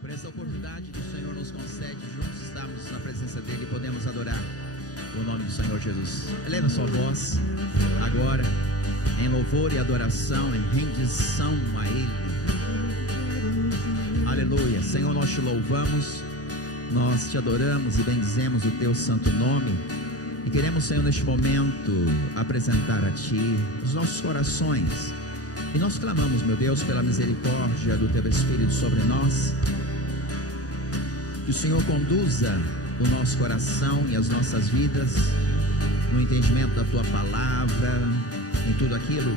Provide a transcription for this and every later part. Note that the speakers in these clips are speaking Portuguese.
por essa oportunidade que o Senhor nos concede, juntos estarmos na presença dEle e podemos adorar o nome do Senhor Jesus. Eleva a sua voz agora em louvor e adoração, em rendição a Ele. Aleluia. Senhor, nós te louvamos, nós te adoramos e bendizemos o teu santo nome. E queremos, Senhor, neste momento apresentar a Ti os nossos corações. E nós clamamos, meu Deus, pela misericórdia do Teu Espírito sobre nós. Que o Senhor conduza o nosso coração e as nossas vidas no entendimento da Tua palavra, em tudo aquilo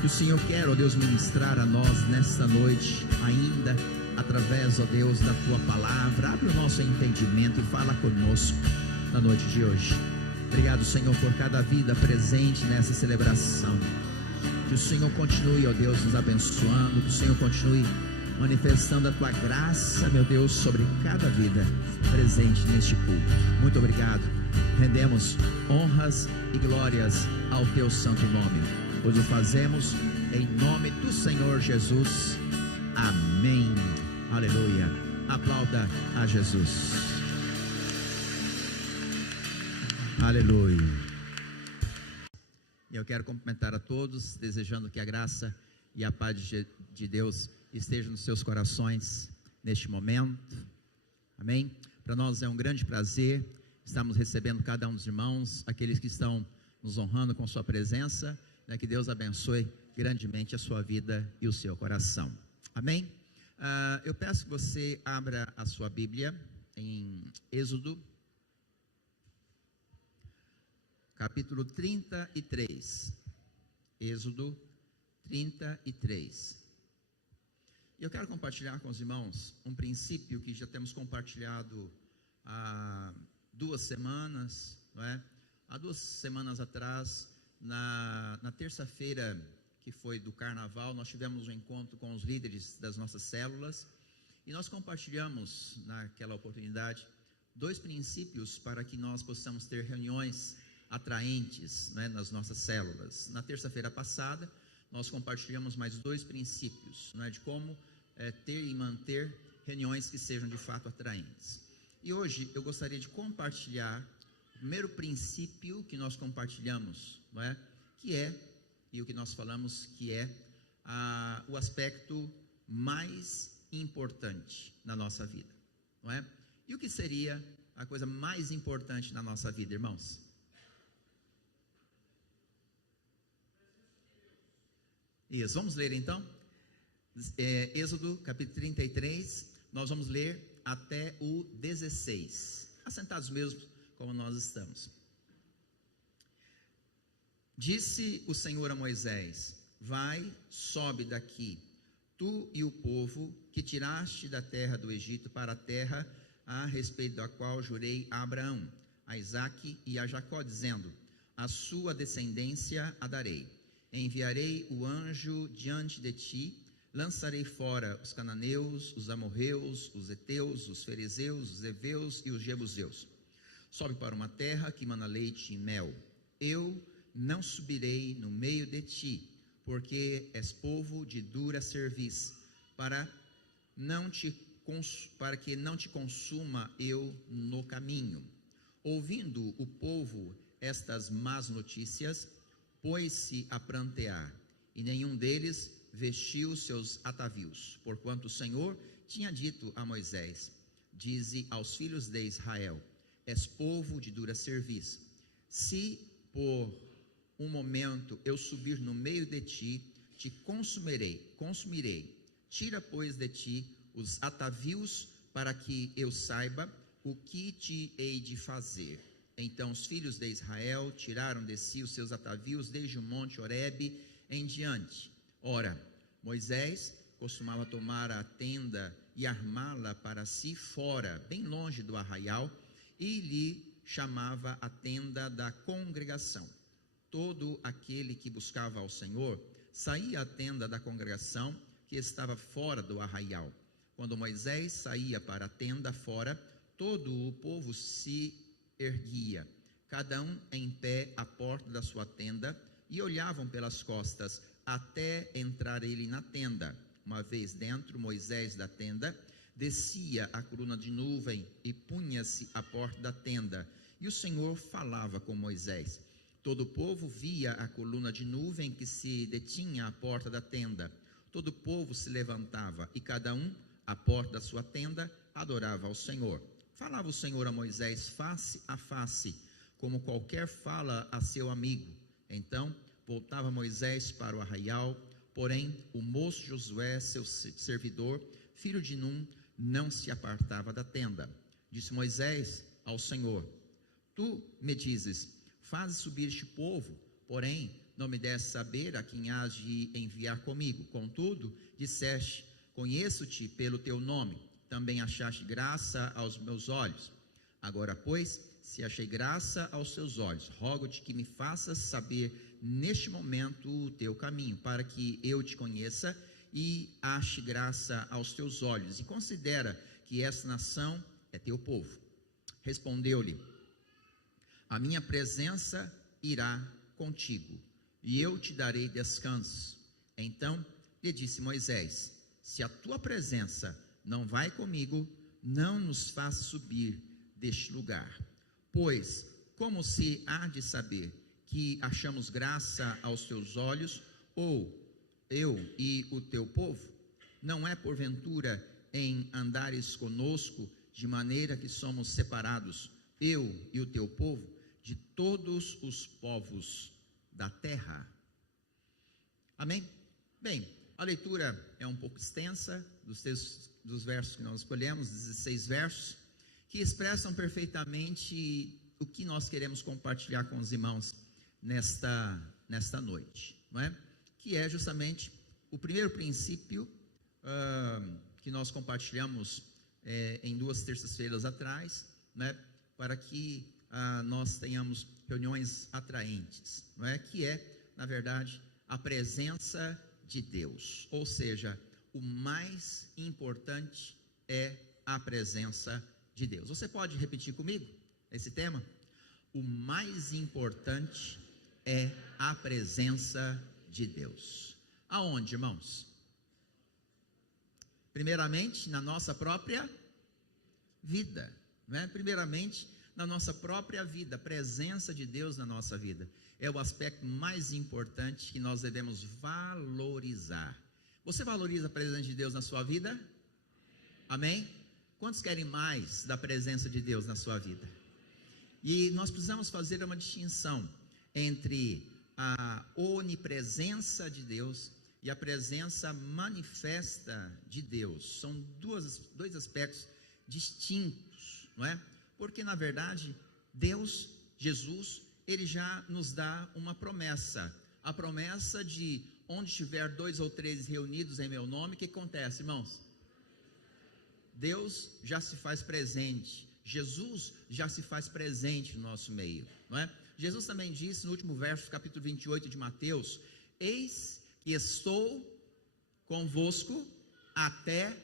que o Senhor quer, ó Deus, ministrar a nós nesta noite, ainda através, ó Deus, da Tua palavra. Abre o nosso entendimento e fala conosco na noite de hoje. Obrigado, Senhor, por cada vida presente nessa celebração. Que o Senhor continue, ó Deus, nos abençoando. Que o Senhor continue manifestando a Tua graça, meu Deus, sobre cada vida presente neste culto. Muito obrigado. Rendemos honras e glórias ao Teu santo nome, pois o fazemos em nome do Senhor Jesus. Amém. Aleluia. Aplauda a Jesus. Aleluia. Eu quero cumprimentar a todos, desejando que a graça e a paz de Deus estejam nos seus corações neste momento. Amém? Para nós é um grande prazer estarmos recebendo cada um dos irmãos, aqueles que estão nos honrando com sua presença, né? Que Deus abençoe grandemente a sua vida e o seu coração. Amém? Eu peço que você abra a sua Bíblia em Êxodo, capítulo 33, Êxodo 33. E eu quero compartilhar com os irmãos um princípio que já temos compartilhado há 2 semanas, não é? Há 2 semanas atrás, na terça-feira que foi do carnaval, nós tivemos um encontro com os líderes das nossas células e nós compartilhamos naquela oportunidade 2 princípios para que nós possamos ter reuniões atraentes, né, nas nossas células. Na terça-feira passada, nós compartilhamos mais 2 princípios, né, de como ter e manter reuniões que sejam de fato atraentes. E hoje eu gostaria de compartilhar o primeiro princípio que nós compartilhamos, não é? E o que nós falamos que é o aspecto mais importante na nossa vida, não é? E o que seria a coisa mais importante na nossa vida, irmãos? Isso, vamos ler então? Êxodo capítulo 33, nós vamos ler até o 16, assentados mesmo como nós estamos. Disse o Senhor a Moisés: vai, sobe daqui, tu e o povo que tiraste da terra do Egito para a terra a respeito da qual jurei a Abraão, a Isaque e a Jacó, dizendo: a sua descendência a darei. Enviarei o anjo diante de ti, lançarei fora os cananeus, os amorreus, os heteus, os ferezeus, os heveus e os jebuseus. Sobe para uma terra que mana leite e mel. Eu não subirei no meio de ti, porque és povo de dura cerviz, para que não te consuma eu no caminho. Ouvindo o povo estas más notícias, pôs-se a prantear, e nenhum deles vestiu seus atavios, porquanto o Senhor tinha dito a Moisés: dize aos filhos de Israel: és povo de dura cerviz. Se por um momento eu subir no meio de ti, te consumirei. Tira, pois, de ti os atavios, para que eu saiba o que te hei de fazer. Então os filhos de Israel tiraram de si os seus atavios desde o monte Horebe em diante. Ora, Moisés costumava tomar a tenda e armá-la para si fora, bem longe do arraial, e lhe chamava a tenda da congregação. Todo aquele que buscava ao Senhor saía à tenda da congregação que estava fora do arraial. Quando Moisés saía para a tenda fora, todo o povo se erguia, cada um em pé à porta da sua tenda, e olhavam pelas costas até entrar ele na tenda. Uma vez dentro, Moisés da tenda descia a coluna de nuvem e punha-se à porta da tenda, e o Senhor falava com Moisés. Todo o povo via a coluna de nuvem que se detinha à porta da tenda. Todo o povo se levantava, e cada um, à porta da sua tenda, adorava ao Senhor. Falava o Senhor a Moisés face a face, como qualquer fala a seu amigo. Então voltava Moisés para o arraial, porém o moço Josué, seu servidor, filho de Num, não se apartava da tenda. Disse Moisés ao Senhor: Tu me dizes, fazes subir este povo, porém não me deste saber a quem hás de enviar comigo. Contudo, disseste: conheço-te pelo teu nome, também achaste graça aos meus olhos. Agora, pois, se achei graça aos teus olhos, rogo-te que me faças saber neste momento o teu caminho, para que eu te conheça e ache graça aos teus olhos, e considera que esta nação é teu povo. Respondeu-lhe: a minha presença irá contigo, e eu te darei descanso. Então lhe disse Moisés: se a tua presença não vai comigo, não nos faça subir deste lugar. Pois como se há de saber que achamos graça aos teus olhos, ou eu e o teu povo? Não é porventura em andares conosco, de maneira que somos separados, eu e o teu povo, de todos os povos da terra? Amém? Bem, a leitura é um pouco extensa, dos versos que nós escolhemos, 16 versos, que expressam perfeitamente o que nós queremos compartilhar com os irmãos nesta noite, não é? Que é justamente o primeiro princípio que nós compartilhamos em 2 terças-feiras atrás, né? Para que nós tenhamos reuniões atraentes, não é? Que é, na verdade, a presença de Deus, ou seja, o mais importante é a presença de Deus. Você pode repetir comigo esse tema? O mais importante é a presença de Deus. Aonde, irmãos? Primeiramente, na nossa própria vida, né? Primeiramente, na nossa própria vida, a presença de Deus na nossa vida é o aspecto mais importante que nós devemos valorizar. Você valoriza a presença de Deus na sua vida? Amém? Quantos querem mais da presença de Deus na sua vida? E nós precisamos fazer uma distinção entre a onipresença de Deus e a presença manifesta de Deus. São dois aspectos distintos, não é? Porque na verdade Deus, Jesus, Ele já nos dá uma promessa, a promessa de onde estiver 2 ou 3 reunidos em meu nome. O que acontece, irmãos? Deus já se faz presente, Jesus já se faz presente no nosso meio, não é? Jesus também disse no último verso, capítulo 28 de Mateus: eis que estou convosco até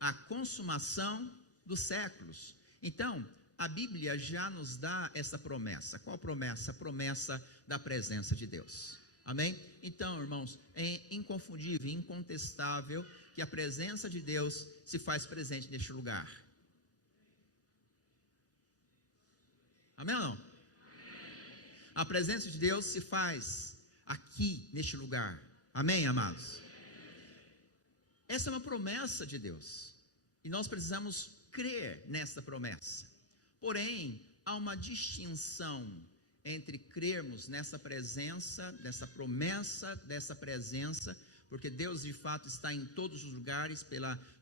a consumação dos séculos. Então, a Bíblia já nos dá essa promessa. Qual promessa? A promessa da presença de Deus. Amém? Então, irmãos, é inconfundível, incontestável que a presença de Deus se faz presente neste lugar. Amém ou não? Amém. A presença de Deus se faz aqui, neste lugar. Amém, amados? Essa é uma promessa de Deus, e nós precisamos crer nessa promessa. Porém, há uma distinção entre crermos nessa presença, nessa promessa dessa presença, porque Deus de fato está em todos os lugares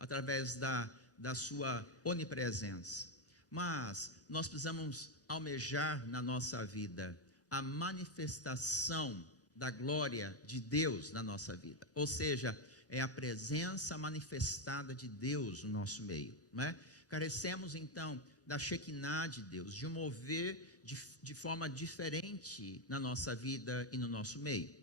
através da sua onipresença. Mas nós precisamos almejar na nossa vida a manifestação da glória de Deus na nossa vida, ou seja, é a presença manifestada de Deus no nosso meio, não é? Carecemos então da Shekinah de Deus, de um mover de forma diferente na nossa vida e no nosso meio.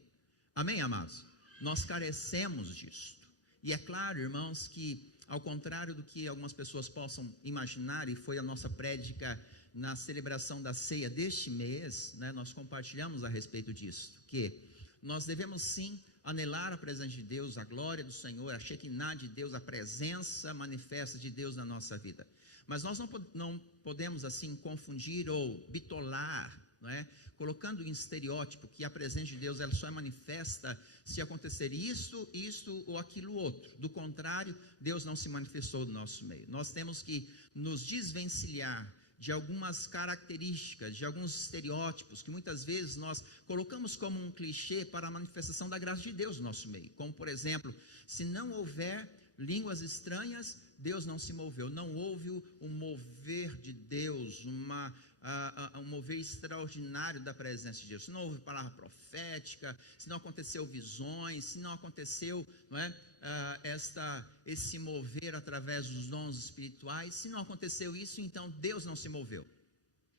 Amém, amados? Nós carecemos disto. E é claro, irmãos, que ao contrário do que algumas pessoas possam imaginar, e foi a nossa prédica na celebração da ceia deste mês, né, nós compartilhamos a respeito disso, que nós devemos sim anelar a presença de Deus, a glória do Senhor, a Shekinah de Deus, a presença manifesta de Deus na nossa vida. Mas nós não podemos assim confundir ou bitolar, não é? Colocando em estereótipo que a presença de Deus ela só é manifesta se acontecer isto ou aquilo outro. Do contrário, Deus não se manifestou no nosso meio. Nós temos que nos desvencilhar de algumas características, de alguns estereótipos que muitas vezes nós colocamos como um clichê para a manifestação da graça de Deus no nosso meio. Como, por exemplo, se não houver línguas estranhas, Deus não se moveu. Não houve um mover de Deus, um mover extraordinário da presença de Deus. Se não houve palavra profética, se não aconteceu visões, se não aconteceu, não é, esse mover através dos dons espirituais, se não aconteceu isso, então Deus não se moveu.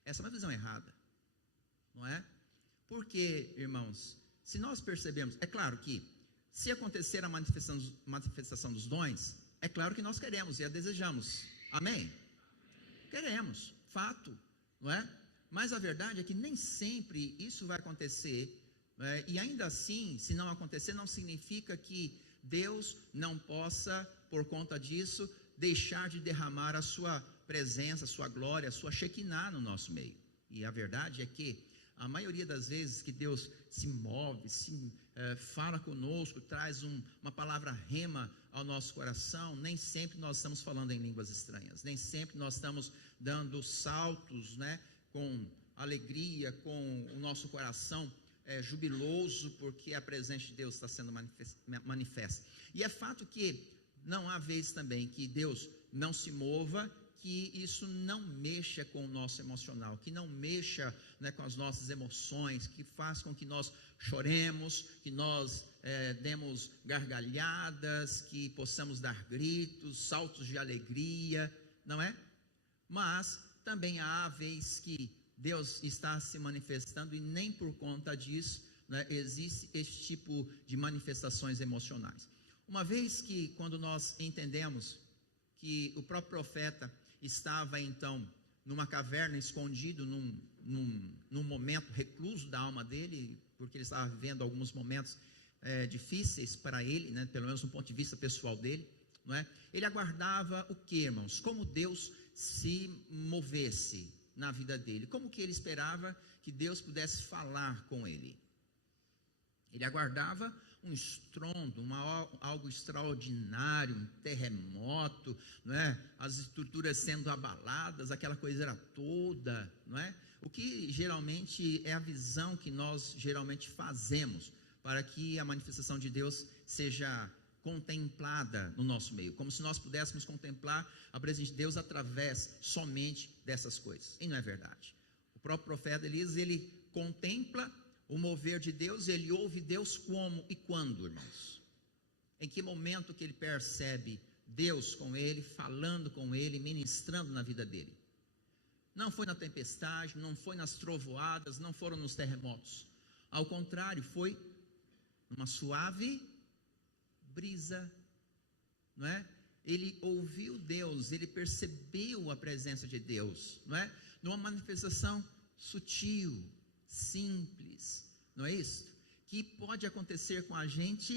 Essa é uma visão errada, não é? Porque, irmãos, se nós percebemos, é claro que se acontecer a manifestação dos dons, é claro que nós queremos e a desejamos, amém? Queremos, fato, não é? Mas a verdade é que nem sempre isso vai acontecer, e ainda assim, se não acontecer, não significa que Deus não possa, por conta disso, deixar de derramar a sua presença, a sua glória, a sua Shekinah no nosso meio. E a verdade é que a maioria das vezes que Deus se move, fala conosco, traz uma palavra rema ao nosso coração, nem sempre nós estamos falando em línguas estranhas, nem sempre nós estamos dando saltos, né, com alegria, com o nosso coração jubiloso, porque a presença de Deus está sendo manifesta. E é fato que não há vez também que Deus não se mova, que isso não mexa com o nosso emocional, que não mexa, né, com as nossas emoções, que faz com que nós choremos, que nós demos gargalhadas, que possamos dar gritos, saltos de alegria, não é? Mas também há vez que Deus está se manifestando e nem por conta disso, né, existe esse tipo de manifestações emocionais. Uma vez que quando nós entendemos que o próprio profeta estava então numa caverna, escondido num momento recluso da alma dele, porque ele estava vivendo alguns momentos difíceis para ele, né, pelo menos do ponto de vista pessoal dele, não é? Ele aguardava o que, irmãos? Como Deus se movesse na vida dele, como que ele esperava que Deus pudesse falar com ele. Ele aguardava um estrondo, algo extraordinário, um terremoto, não é? As estruturas sendo abaladas, aquela coisa toda, não é? O que geralmente é a visão que nós geralmente fazemos para que a manifestação de Deus seja contemplada no nosso meio, como se nós pudéssemos contemplar a presença de Deus através somente dessas coisas, e não é verdade. O próprio profeta Elias, ele contempla o mover de Deus, ele ouve Deus como e quando, irmãos? Em que momento que ele percebe Deus com ele, falando com ele, ministrando na vida dele? Não foi na tempestade, não foi nas trovoadas, não foram nos terremotos, ao contrário, foi numa suave brisa, não é? Ele ouviu Deus, ele percebeu a presença de Deus, não é? Numa manifestação sutil, simples, não é isso? Que pode acontecer com a gente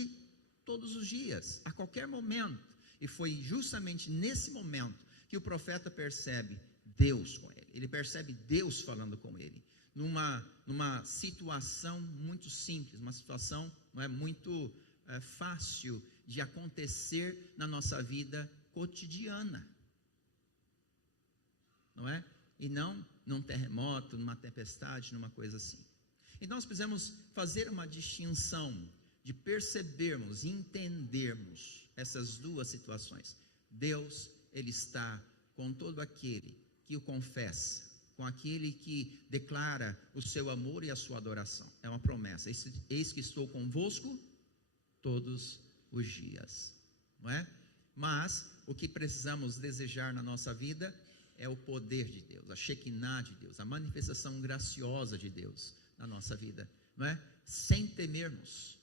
todos os dias, a qualquer momento. E foi justamente nesse momento que o profeta percebe Deus com ele. Ele percebe Deus falando com ele, numa situação muito simples, uma situação, não é, muito fácil de acontecer na nossa vida cotidiana, não é? E não num terremoto, numa tempestade, numa coisa assim. E nós precisamos fazer uma distinção de percebermos e entendermos essas duas situações. Deus, ele está com todo aquele que o confessa, com aquele que declara o seu amor e a sua adoração. É uma promessa. Eis que estou convosco todos os dias, não é? Mas o que precisamos desejar na nossa vida é o poder de Deus, a Shekinah de Deus, a manifestação graciosa de Deus na nossa vida, não é? Sem temermos,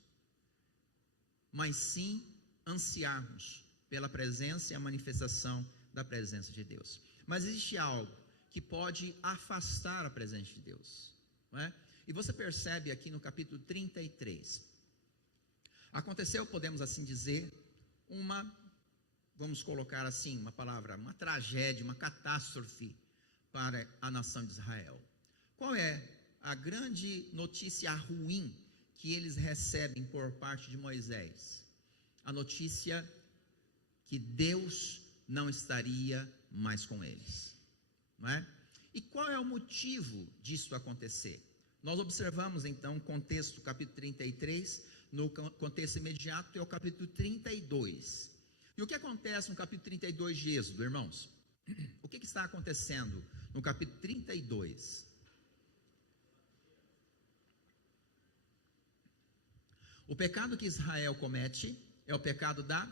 mas sim ansiarmos pela presença e a manifestação da presença de Deus. Mas existe algo que pode afastar a presença de Deus, não é? E você percebe aqui no capítulo 33, Aconteceu, podemos assim dizer, vamos colocar assim, uma palavra, uma tragédia, uma catástrofe para a nação de Israel. Qual é a grande notícia ruim que eles recebem por parte de Moisés? A notícia que Deus não estaria mais com eles, não é? E qual é o motivo disso acontecer? Nós observamos então o contexto, capítulo 33, no contexto imediato é o capítulo 32. E o que acontece no capítulo 32 de Êxodo, irmãos? O que está acontecendo no capítulo 32? O pecado que Israel comete é o pecado da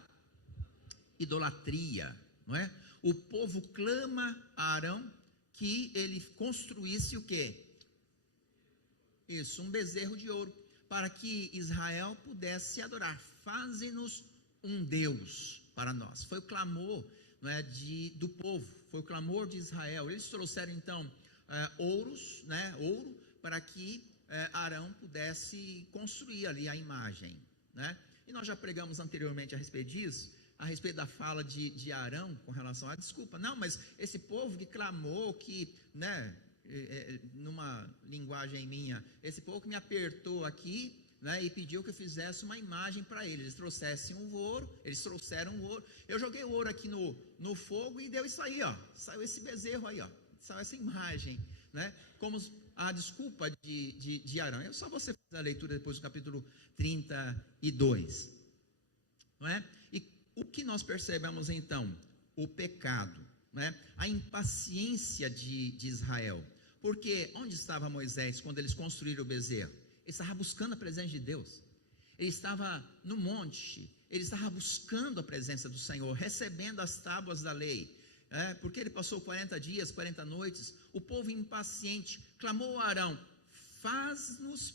idolatria, não é? O povo clama a Arão que ele construísse o quê? Isso, um bezerro de ouro, para que Israel pudesse adorar. Faze-nos um Deus para nós. Foi o clamor, não é, do povo, foi o clamor de Israel. Eles trouxeram então ouro, para que Arão pudesse construir ali a imagem, né? E nós já pregamos anteriormente a respeito disso, a respeito da fala de Arão com relação a desculpa. Não, mas esse povo que clamou, que, né, numa linguagem minha, esse povo que me apertou aqui, né, e pediu que eu fizesse uma imagem para eles. Eles trouxessem um ouro, eles trouxeram o ouro. Eu joguei o ouro aqui no fogo e deu isso aí, ó. Saiu esse bezerro aí, ó. Saiu essa imagem, né? Como a desculpa de Arão. É só você fazer a leitura depois do capítulo 32, não é? E o que nós percebemos então? O pecado, né? A impaciência de Israel. Porque onde estava Moisés quando eles construíram o bezerro? Ele estava buscando a presença de Deus. Ele estava no monte. Ele estava buscando a presença do Senhor, recebendo as tábuas da lei. Porque ele passou 40 dias, 40 noites. O povo impaciente clamou a Arão: faz-nos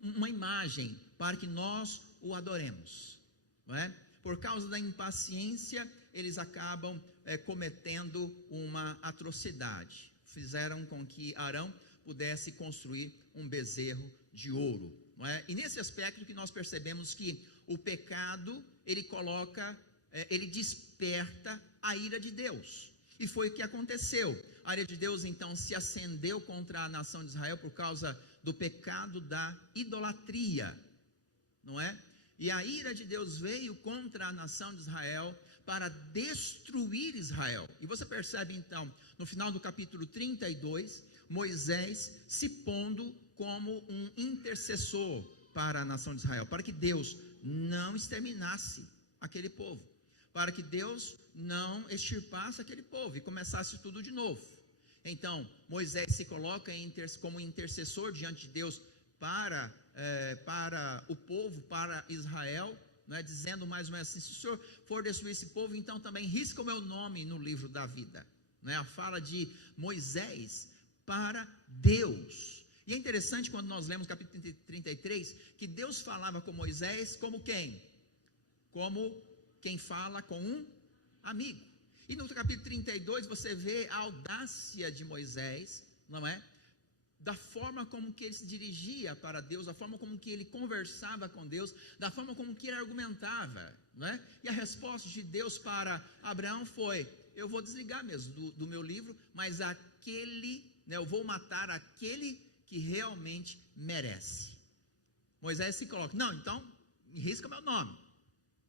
uma imagem para que nós o adoremos, não é? Por causa da impaciência, eles acabam cometendo uma atrocidade. Fizeram com que Arão pudesse construir um bezerro de ouro, não é? E nesse aspecto que nós percebemos que o pecado, ele desperta a ira de Deus. E foi o que aconteceu. A ira de Deus então se acendeu contra a nação de Israel por causa do pecado da idolatria, não é? E a ira de Deus veio contra a nação de Israel para destruir Israel. E você percebe então, no final do capítulo 32, Moisés se pondo como um intercessor para a nação de Israel, para que Deus não exterminasse aquele povo, para que Deus não extirpasse aquele povo e começasse tudo de novo. Então, Moisés se coloca como intercessor diante de Deus para o povo, para Israel, né, dizendo mais ou menos assim: se o Senhor for destruir esse povo, então também risca o meu nome no livro da vida, né? A fala de Moisés para Deus. E é interessante quando nós lemos capítulo 33, que Deus falava com Moisés como quem? Como quem fala com um amigo. E no capítulo 32 você vê a audácia de Moisés, não é? Da forma como que ele se dirigia para Deus, da forma como que ele conversava com Deus, da forma como que ele argumentava, não é? E a resposta de Deus para Abraão foi: eu vou desligar mesmo do meu livro, mas eu vou matar aquele que realmente merece. Moisés se coloca: não, então risca meu nome.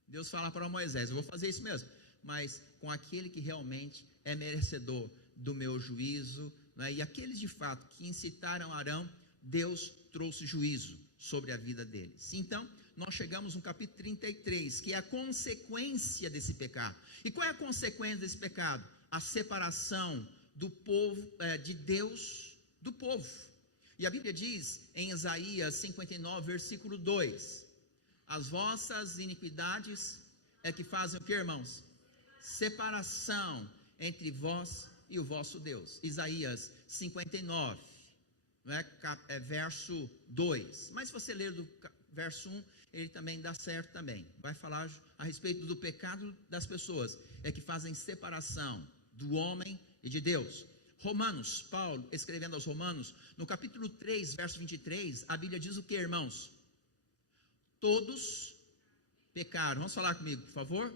Deus fala para Moisés: eu vou fazer isso mesmo, mas com aquele que realmente é merecedor do meu juízo, né? E aqueles de fato que incitaram Arão, Deus trouxe juízo sobre a vida deles. Então, nós chegamos no capítulo 33, que é a consequência desse pecado. E qual é a consequência desse pecado? A separação do povo, de Deus, do povo. E a Bíblia diz em Isaías 59, versículo 2: as vossas iniquidades é que fazem o que, irmãos? Separação entre vós e o vosso Deus. Isaías 59, né, verso 2. Mas se você ler do verso 1, ele também dá certo também. Vai falar a respeito do pecado das pessoas, é que fazem separação do homem e de Deus. Romanos, Paulo escrevendo aos Romanos, no capítulo 3, verso 23, a Bíblia diz o que, irmãos? todos pecaram. Vamos falar comigo, por favor?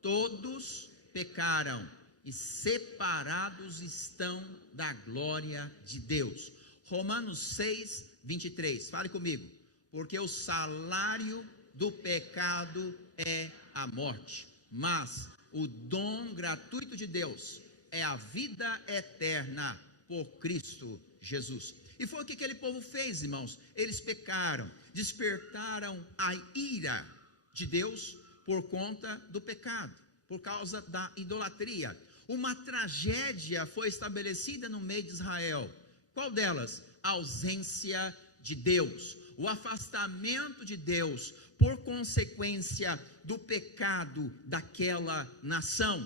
Todos pecaram e separados estão da glória de Deus. Romanos 6, 23. Fale comigo. Porque o salário do pecado é a morte, mas o dom gratuito de Deus é a vida eterna por Cristo Jesus. E foi o que aquele povo fez, irmãos. Eles pecaram, despertaram a ira de Deus por conta do pecado, por causa da idolatria. Uma tragédia foi estabelecida no meio de Israel. Qual delas? A ausência de Deus, o afastamento de Deus por consequência do pecado daquela nação.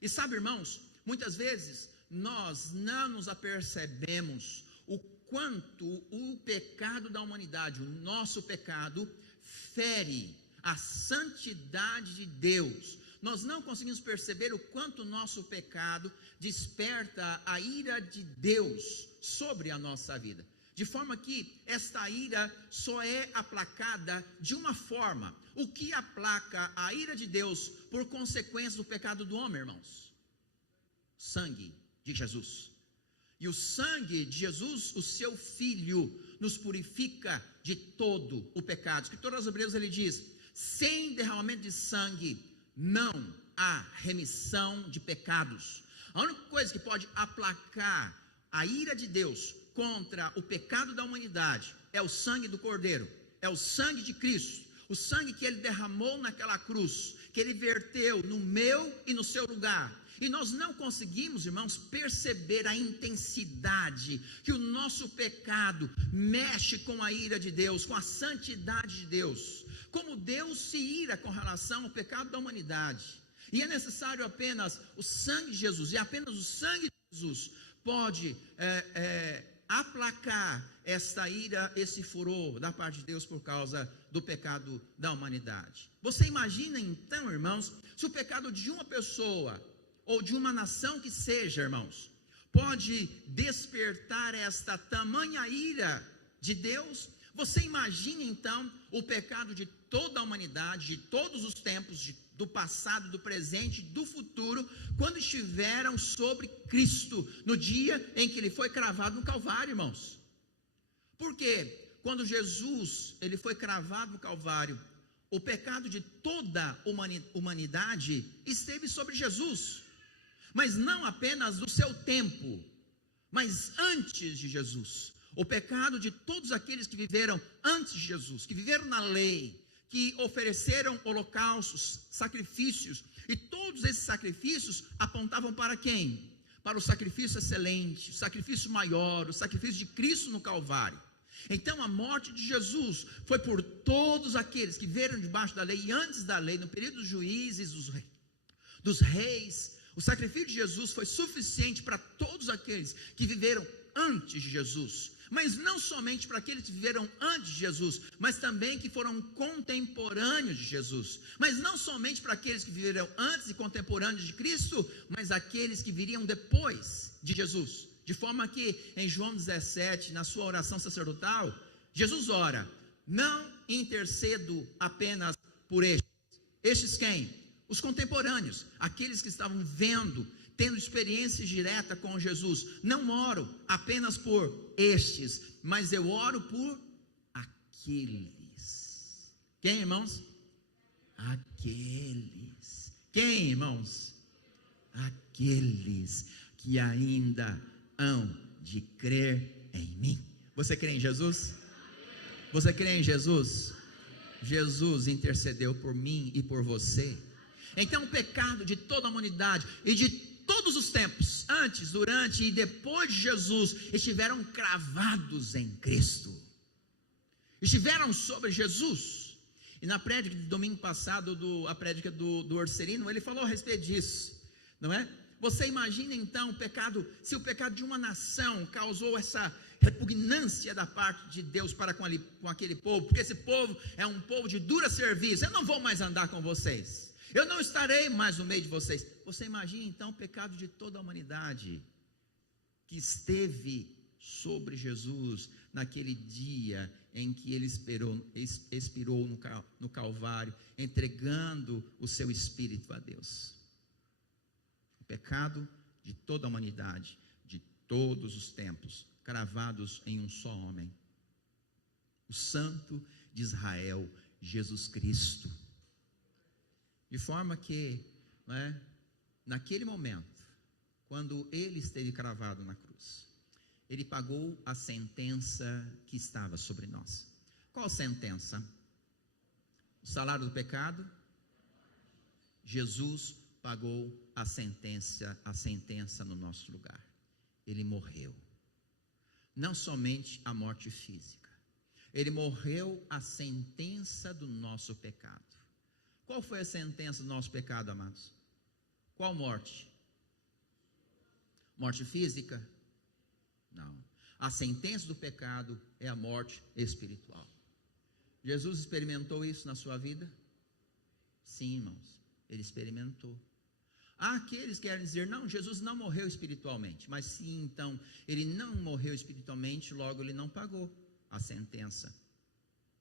E sabe, irmãos, muitas vezes nós não nos apercebemos o quanto o pecado da humanidade, o nosso pecado, fere a santidade de Deus. Nós não conseguimos perceber o quanto o nosso pecado desperta a ira de Deus sobre a nossa vida. De forma que esta ira só é aplacada de uma forma. O que aplaca a ira de Deus por consequência do pecado do homem, irmãos? Sangue de Jesus. E o sangue de Jesus, o seu Filho, nos purifica de todo o pecado. O escritor aos Hebreus, ele diz: sem derramamento de sangue não há remissão de pecados. A única coisa que pode aplacar a ira de Deus contra o pecado da humanidade é o sangue do Cordeiro, é o sangue de Cristo, o sangue que ele derramou naquela cruz, que ele verteu no meu e no seu lugar. E nós não conseguimos, irmãos, perceber a intensidade que o nosso pecado mexe com a ira de Deus, com a santidade de Deus, como Deus se ira com relação ao pecado da humanidade. E é necessário apenas o sangue de Jesus, e apenas o sangue de Jesus pode aplacar esta ira, esse furor da parte de Deus por causa do pecado da humanidade. Você imagina então, irmãos, se o pecado de uma pessoa ou de uma nação que seja, irmãos, pode despertar esta tamanha ira de Deus? Você imagina então o pecado de toda a humanidade, de todos os tempos, do passado, do presente, do futuro, quando estiveram sobre Cristo, no dia em que ele foi cravado no Calvário, irmãos. Porque quando Jesus ele foi cravado no Calvário, o pecado de toda a humanidade esteve sobre Jesus, mas não apenas do seu tempo, mas antes de Jesus. O pecado de todos aqueles que viveram antes de Jesus, que viveram na lei, que ofereceram holocaustos, sacrifícios, e todos esses sacrifícios apontavam para quem? Para o sacrifício excelente, o sacrifício maior, o sacrifício de Cristo no Calvário. Então a morte de Jesus foi por todos aqueles que viveram debaixo da lei e antes da lei, no período dos juízes, dos reis. O sacrifício de Jesus foi suficiente para todos aqueles que viveram antes de Jesus, mas não somente para aqueles que viveram antes de Jesus, mas também que foram contemporâneos de Jesus, mas não somente para aqueles que viveram antes e contemporâneos de Cristo, mas aqueles que viriam depois de Jesus, de forma que em João 17, na sua oração sacerdotal, Jesus ora: não intercedo apenas por estes quem? Os contemporâneos, aqueles que estavam vendo, tendo experiência direta com Jesus. Não oro apenas por estes, mas eu oro por aqueles. Quem, irmãos? Aqueles. Quem, irmãos? Aqueles que ainda hão de crer em mim. Você crê em Jesus? Você crê em Jesus? Jesus intercedeu por mim e por você. Então o pecado de toda a humanidade e de todos os tempos, antes, durante e depois de Jesus, estiveram cravados em Cristo, estiveram sobre Jesus. E na prédica de domingo passado, a prédica do Orcerino, ele falou a respeito disso, não é? Você imagina então o pecado, se o pecado de uma nação causou essa repugnância da parte de Deus para com aquele povo, porque esse povo é um povo de dura serviço. Eu não vou mais andar com vocês, eu não estarei mais no meio de vocês. Você imagina então o pecado de toda a humanidade, que esteve sobre Jesus naquele dia em que ele expirou no Calvário, entregando o seu espírito a Deus. O pecado de toda a humanidade, de todos os tempos, cravados em um só homem, o Santo de Israel, Jesus Cristo. De forma que, naquele momento, quando ele esteve cravado na cruz, ele pagou a sentença que estava sobre nós. Qual sentença? O salário do pecado? Jesus pagou a sentença no nosso lugar. Ele morreu. Não somente a morte física. Ele morreu a sentença do nosso pecado. Qual foi a sentença do nosso pecado, amados? Qual morte? Morte física? Não. A sentença do pecado é a morte espiritual. Jesus experimentou isso na sua vida? Sim, irmãos, ele experimentou. Há aqueles que querem dizer, não, Jesus não morreu espiritualmente. Mas sim, então, ele não morreu espiritualmente, logo ele não pagou a sentença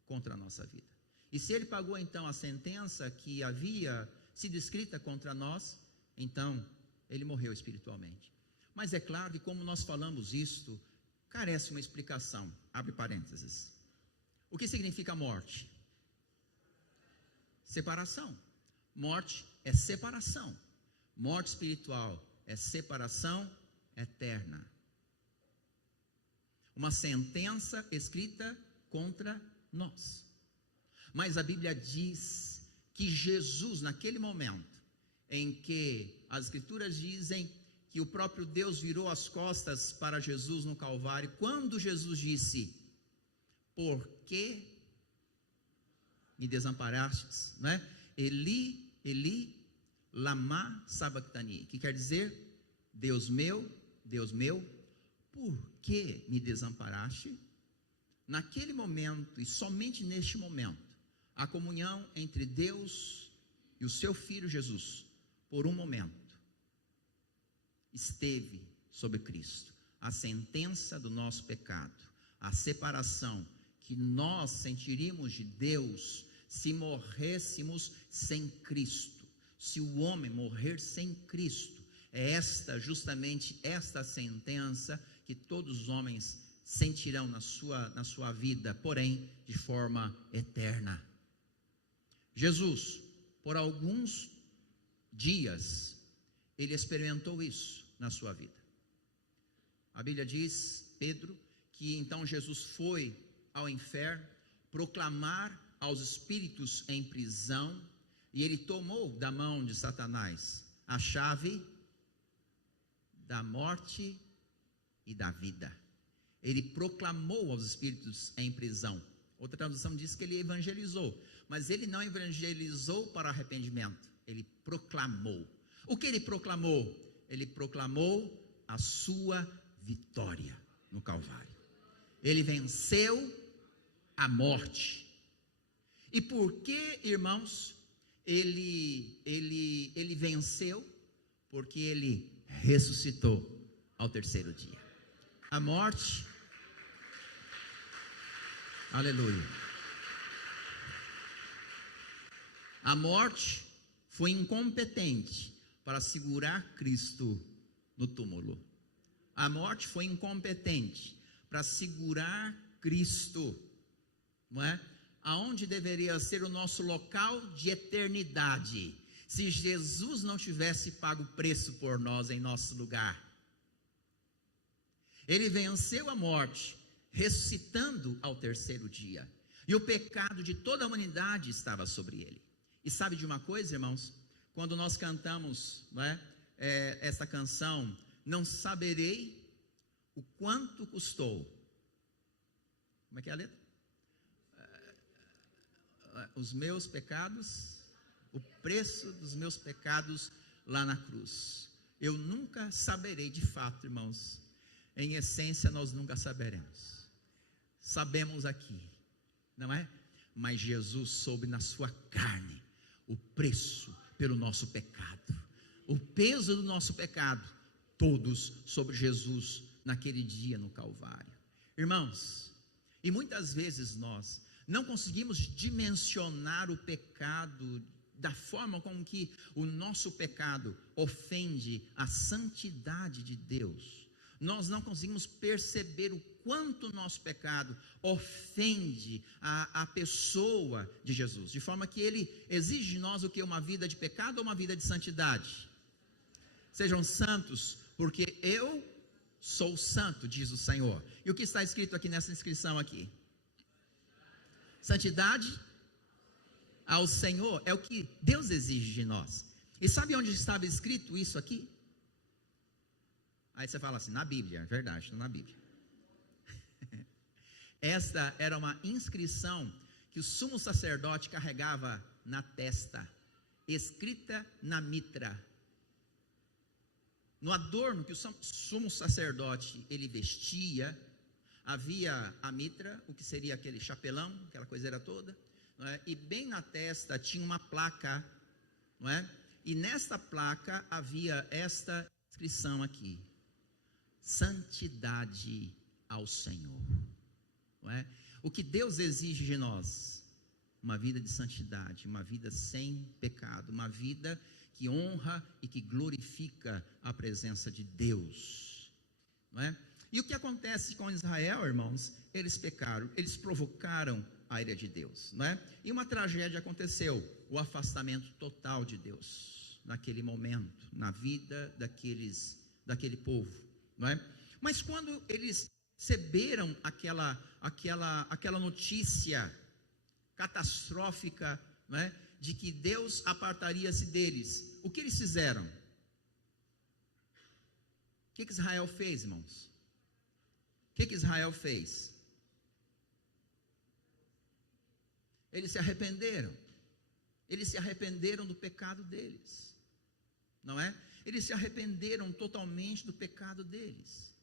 contra a nossa vida. E se ele pagou então a sentença que havia sido escrita contra nós, então ele morreu espiritualmente. Mas é claro que como nós falamos isto, carece uma explicação. Abre parênteses. O que significa morte? Separação. Morte é separação. Morte espiritual é separação eterna. Uma sentença escrita contra nós. Mas a Bíblia diz que Jesus, naquele momento em que as Escrituras dizem que o próprio Deus virou as costas para Jesus no Calvário, quando Jesus disse, por que me desamparastes? Eli, Eli, lama sabachthani, que quer dizer, Deus meu, por que me desamparaste? Naquele momento, e somente neste momento, a comunhão entre Deus e o seu Filho Jesus, por um momento, esteve sobre Cristo. A sentença do nosso pecado, a separação que nós sentiríamos de Deus se morrêssemos sem Cristo. Se o homem morrer sem Cristo, é justamente esta sentença que todos os homens sentirão na sua vida, porém de forma eterna. Jesus, por alguns dias, ele experimentou isso na sua vida. A Bíblia diz, Pedro, que então Jesus foi ao inferno proclamar aos espíritos em prisão, e ele tomou da mão de Satanás a chave da morte e da vida. Ele proclamou aos espíritos em prisão. Outra tradução diz que ele evangelizou, mas ele não evangelizou para arrependimento, ele proclamou. O que ele proclamou? Ele proclamou a sua vitória no Calvário. Ele venceu a morte. E por que, irmãos, ele venceu? Porque ele ressuscitou ao terceiro dia. A morte, aleluia, a morte foi incompetente para segurar Cristo no túmulo. A morte foi incompetente para segurar Cristo, não é? Aonde deveria ser o nosso local de eternidade, se Jesus não tivesse pago o preço por nós em nosso lugar. Ele venceu a morte, ressuscitando ao terceiro dia, e o pecado de toda a humanidade estava sobre ele. E sabe de uma coisa, irmãos? Quando nós cantamos, esta canção, não saberei o quanto custou. Como é que é a letra? Os meus pecados, o preço dos meus pecados lá na cruz. Eu nunca saberei de fato, irmãos. Em essência, nós nunca saberemos. Sabemos aqui, não é? Mas Jesus soube na sua carne o preço pelo nosso pecado. O peso do nosso pecado, todos sobre Jesus naquele dia no Calvário. Irmãos, e muitas vezes nós não conseguimos dimensionar o pecado da forma como que o nosso pecado ofende a santidade de Deus. Nós não conseguimos perceber o quanto o nosso pecado ofende a pessoa de Jesus, de forma que ele exige de nós o que? Uma vida de pecado ou uma vida de santidade? Sejam santos, porque eu sou santo, diz o Senhor. E o que está escrito aqui nessa inscrição aqui? Santidade ao Senhor é o que Deus exige de nós. E sabe onde estava escrito isso aqui? Aí você fala assim, na Bíblia, é verdade, está na Bíblia. Esta era uma inscrição que o sumo sacerdote carregava na testa, escrita na mitra. No adorno que o sumo sacerdote ele vestia, havia a mitra, o que seria aquele chapelão, aquela coiseira toda, não é? E bem na testa tinha uma placa, não é? E nesta placa havia esta inscrição aqui: santidade ao Senhor, não é? O que Deus exige de nós? Uma vida de santidade, uma vida sem pecado, uma vida que honra e que glorifica a presença de Deus, não é? E o que acontece com Israel, irmãos? Eles pecaram, eles provocaram a ira de Deus, não é? E uma tragédia aconteceu, o afastamento total de Deus, naquele momento, na vida daquele povo, não é? Mas quando eles receberam aquela notícia catastrófica, não é? De que Deus apartaria-se deles, o que eles fizeram? O que Israel fez, irmãos? O que Israel fez? Eles se arrependeram do pecado deles, não é? Eles se arrependeram totalmente do pecado deles.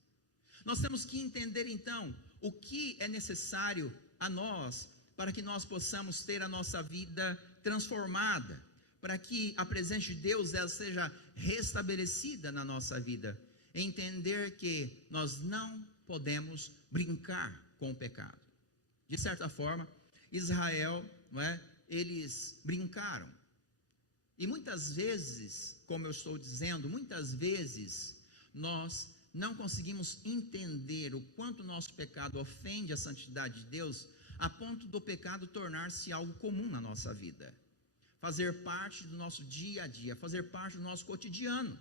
Nós temos que entender então, o que é necessário a nós, para que nós possamos ter a nossa vida transformada, para que a presença de Deus ela seja restabelecida na nossa vida. Entender que nós não podemos brincar com o pecado. De certa forma, Israel, não é? Eles brincaram. E muitas vezes, como eu estou dizendo, muitas vezes nós não conseguimos entender o quanto o nosso pecado ofende a santidade de Deus, a ponto do pecado tornar-se algo comum na nossa vida, fazer parte do nosso dia a dia, fazer parte do nosso cotidiano.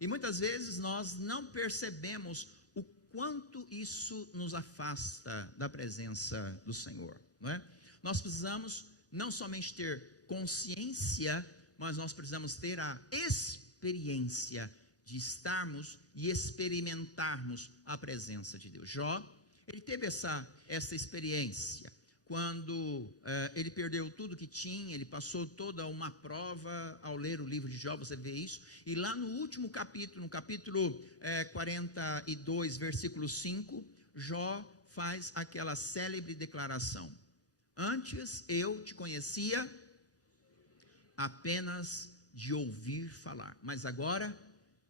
E muitas vezes nós não percebemos o quanto isso nos afasta da presença do Senhor, não é? Nós precisamos não somente ter consciência, mas nós precisamos ter a experiência de estarmos e experimentarmos a presença de Deus. Jó, ele teve essa experiência, quando ele perdeu tudo que tinha, ele passou toda uma prova. Ao ler o livro de Jó, você vê isso, e lá no último capítulo, no capítulo 42, versículo 5, Jó faz aquela célebre declaração: antes eu te conhecia apenas de ouvir falar, mas agora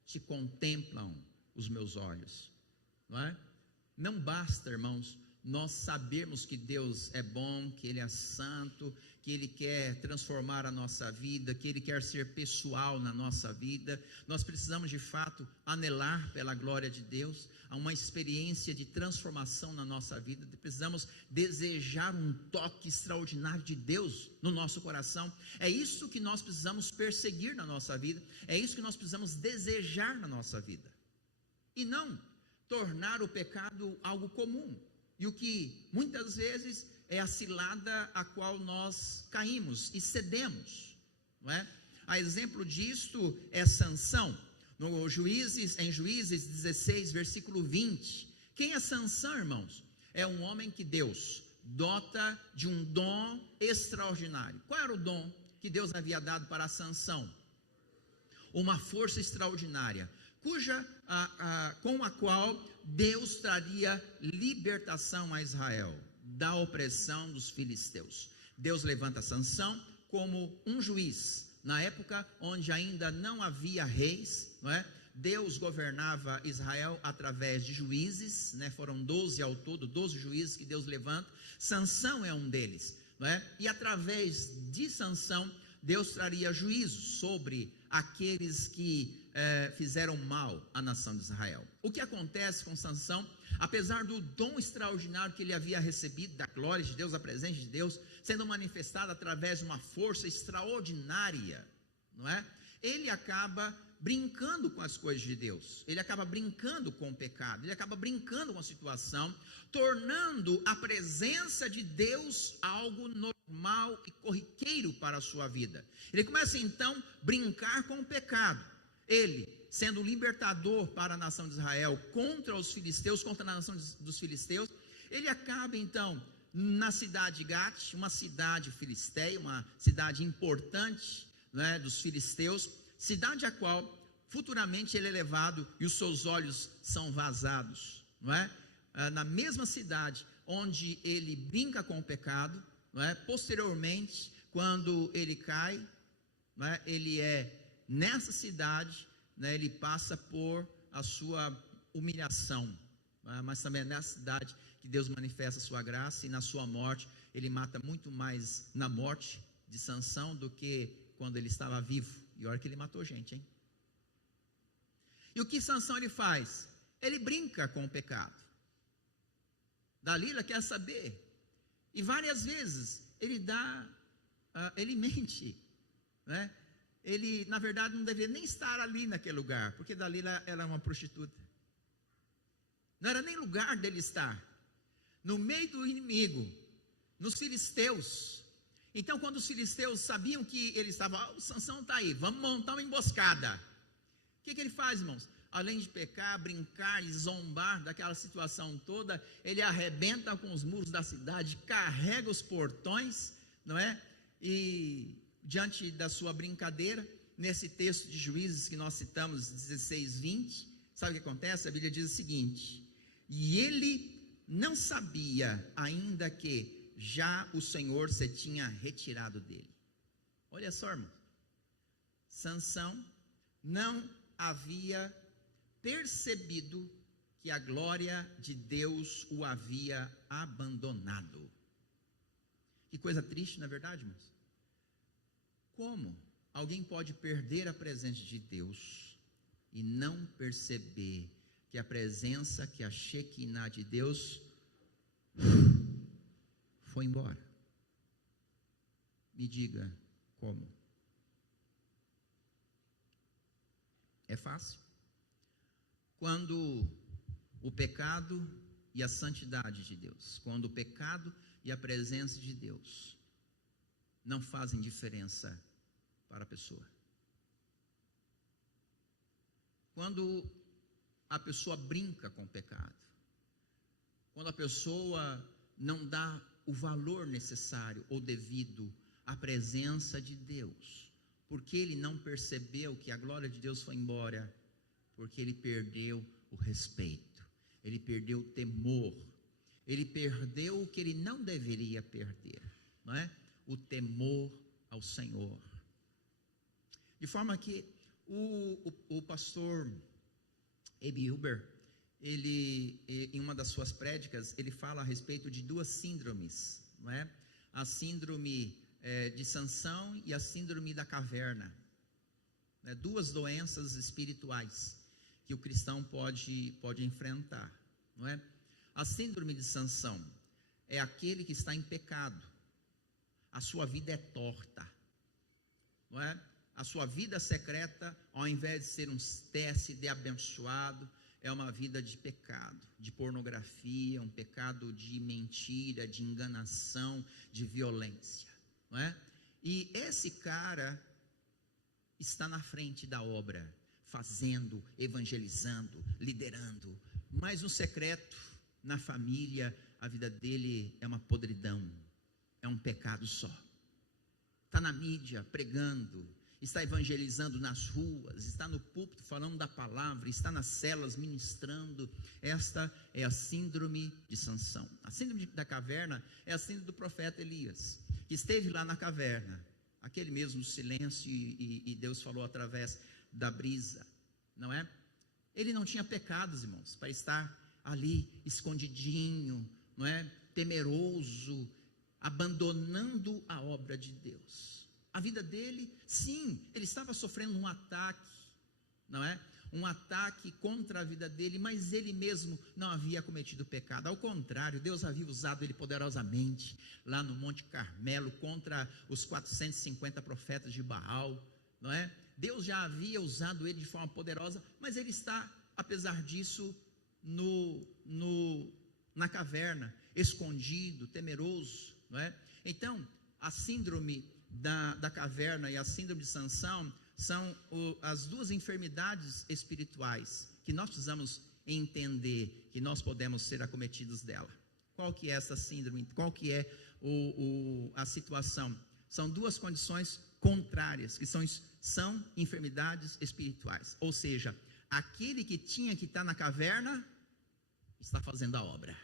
te contemplam os meus olhos, não é? Não basta, irmãos, nós sabermos que Deus é bom, que Ele é santo, que Ele quer transformar a nossa vida, que Ele quer ser pessoal na nossa vida. Nós precisamos de fato anelar pela glória de Deus a uma experiência de transformação na nossa vida. Precisamos desejar um toque extraordinário de Deus no nosso coração. É isso que nós precisamos perseguir na nossa vida, é isso que nós precisamos desejar na nossa vida, e não tornar o pecado algo comum. E o que muitas vezes é a cilada a qual nós caímos e cedemos, não é? A exemplo disto é Sansão, em Juízes 16, versículo 20. Quem é Sansão, irmãos? É um homem que Deus dota de um dom extraordinário. Qual era o dom que Deus havia dado para Sansão? Uma força extraordinária, com a qual Deus traria libertação a Israel da opressão dos filisteus. Deus levanta Sansão como um juiz, na época onde ainda não havia reis, não é? Deus governava Israel através de juízes, né? Foram 12 ao todo, 12 juízes que Deus levanta. Sansão é um deles, não é? E através de Sansão, Deus traria juízo sobre aqueles que fizeram mal à nação de Israel. O que acontece com Sansão? Apesar do dom extraordinário que ele havia recebido, da glória de Deus, da presença de Deus, sendo manifestada através de uma força extraordinária, não é? Ele acaba brincando com as coisas de Deus, ele acaba brincando com o pecado, ele acaba brincando com a situação, tornando a presença de Deus algo normal e corriqueiro para a sua vida. Ele começa então a brincar com o pecado, ele sendo libertador para a nação de Israel contra os filisteus, contra a nação dos filisteus. Ele acaba então na cidade de Gate, uma cidade filisteia, uma cidade importante, né, dos filisteus, cidade a qual futuramente ele é levado e os seus olhos são vazados, não é? Na mesma cidade onde ele brinca com o pecado, não é? Posteriormente, quando ele cai, não é? Ele é nessa cidade, né, ele passa por a sua humilhação, não é? Mas também é nessa cidade que Deus manifesta a sua graça, e na sua morte ele mata muito mais na morte de Sansão do que quando ele estava vivo. E olha que ele matou gente, hein? E o que Sansão ele faz? Ele brinca com o pecado. Dalila quer saber, e várias vezes ele mente, né? Ele na verdade não deveria nem estar ali naquele lugar, porque Dalila era uma prostituta, não era nem lugar dele estar, no meio do inimigo, nos filisteus. Então quando os filisteus sabiam que ele estava, o Sansão está aí, vamos montar uma emboscada. O que ele faz, irmãos? Além de pecar, brincar e zombar daquela situação toda, ele arrebenta com os muros da cidade, carrega os portões, não é? E diante da sua brincadeira, nesse texto de Juízes que nós citamos, 16, 20, sabe o que acontece? A Bíblia diz o seguinte: e ele não sabia ainda que já o Senhor se tinha retirado dele. Olha só, irmão, Sansão não havia percebido que a glória de Deus o havia abandonado. Que coisa triste, não é verdade, irmãos? Como alguém pode perder a presença de Deus e não perceber que a presença, que a Shekinah de Deus foi embora? Me diga como. É fácil. Quando o pecado e a santidade de Deus, quando o pecado e a presença de Deus não fazem diferença para a pessoa. Quando a pessoa brinca com o pecado, quando a pessoa não dá o valor necessário ou devido à presença de Deus, porque ele não percebeu que a glória de Deus foi embora, porque ele perdeu o respeito, ele perdeu o temor, ele perdeu o que ele não deveria perder, não é? O temor ao Senhor. De forma que o pastor Ebi Huber, ele, em uma das suas prédicas, ele fala a respeito de duas síndromes, não é? A síndrome de Sansão e a síndrome da caverna, né? Duas doenças espirituais que o cristão pode enfrentar, não é? A síndrome de Sansão é aquele que está em pecado, a sua vida é torta, não é? A sua vida secreta, ao invés de ser um teste de abençoado, é uma vida de pecado, de pornografia, um pecado de mentira, de enganação, de violência, não é? E esse cara está na frente da obra, fazendo, evangelizando, liderando, mas no secreto, na família, a vida dele é uma podridão, é um pecado só. Está na mídia pregando, está evangelizando nas ruas, está no púlpito falando da palavra, está nas celas ministrando. Esta é a síndrome de Sansão. A síndrome da caverna é a síndrome do profeta Elias, que esteve lá na caverna, aquele mesmo silêncio, e Deus falou através da brisa, não é? Ele não tinha pecados, irmãos, para estar ali escondidinho, não é? Temeroso, abandonando a obra de Deus. A vida dele, sim, ele estava sofrendo um ataque, não é? Um ataque contra a vida dele, mas ele mesmo não havia cometido pecado. Ao contrário, Deus havia usado ele poderosamente lá no Monte Carmelo contra os 450 profetas de Baal, não é? Deus já havia usado ele de forma poderosa, mas ele está, apesar disso, na caverna, escondido, temeroso, não é? Então, a síndrome da caverna e a síndrome de Sansão são as duas enfermidades espirituais que nós precisamos entender que nós podemos ser acometidos dela. Qual que é essa síndrome? Qual que é a situação? São duas condições contrárias, que são enfermidades espirituais. Ou seja, aquele que tinha que estar na caverna está fazendo a obra.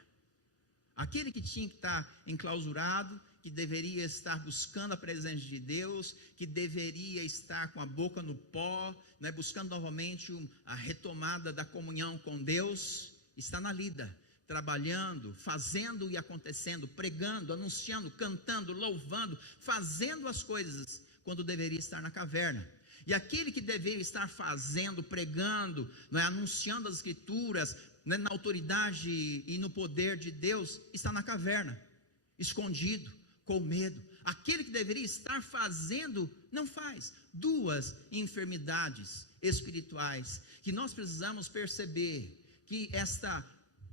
Aquele que tinha que estar enclausurado, que deveria estar buscando a presença de Deus, que deveria estar com a boca no pó, né, buscando novamente a retomada da comunhão com Deus, está na lida, trabalhando, fazendo e acontecendo, pregando, anunciando, cantando, louvando, fazendo as coisas, quando deveria estar na caverna. E aquele que deveria estar fazendo, pregando, né, anunciando as Escrituras, né, na autoridade e no poder de Deus, está na caverna, escondido, com medo. Aquele que deveria estar fazendo, não faz. Duas enfermidades espirituais que nós precisamos perceber, que esta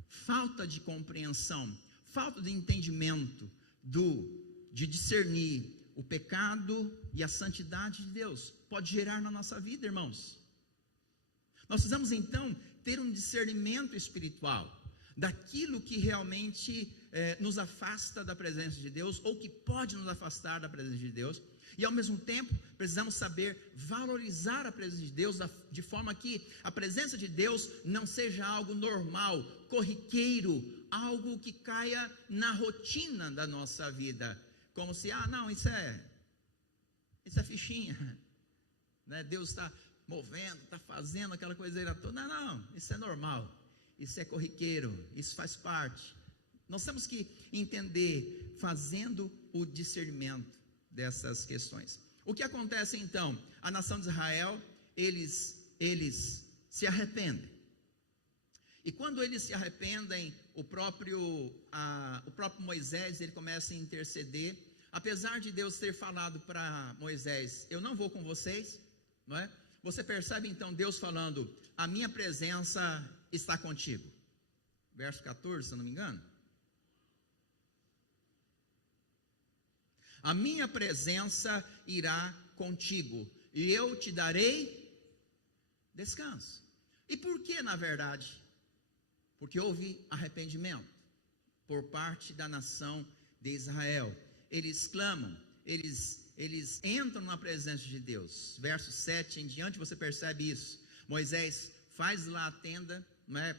falta de compreensão, falta de entendimento de discernir o pecado e a santidade de Deus pode gerar na nossa vida, irmãos. Nós precisamos então ter um discernimento espiritual daquilo que realmente nos afasta da presença de Deus, ou que pode nos afastar da presença de Deus, e ao mesmo tempo precisamos saber valorizar a presença de Deus, de forma que a presença de Deus não seja algo normal, corriqueiro, algo que caia na rotina da nossa vida, como se, não, isso é fichinha, né? Deus está movendo, está fazendo aquela coiseira toda. Não, isso é normal, isso é corriqueiro, isso faz parte. Nós temos que entender, fazendo o discernimento dessas questões. O que acontece então? A nação de Israel, eles se arrependem. E quando eles se arrependem, o próprio Moisés, ele começa a interceder. Apesar de Deus ter falado para Moisés, eu não vou com vocês, não é? Você percebe então Deus falando, a minha presença está contigo. Verso 14, se eu não me engano. A minha presença irá contigo, e eu te darei descanso. E por que, na verdade? Porque houve arrependimento por parte da nação de Israel. Eles clamam, eles entram na presença de Deus. Verso 7 em diante você percebe isso. Moisés faz lá a tenda, não é?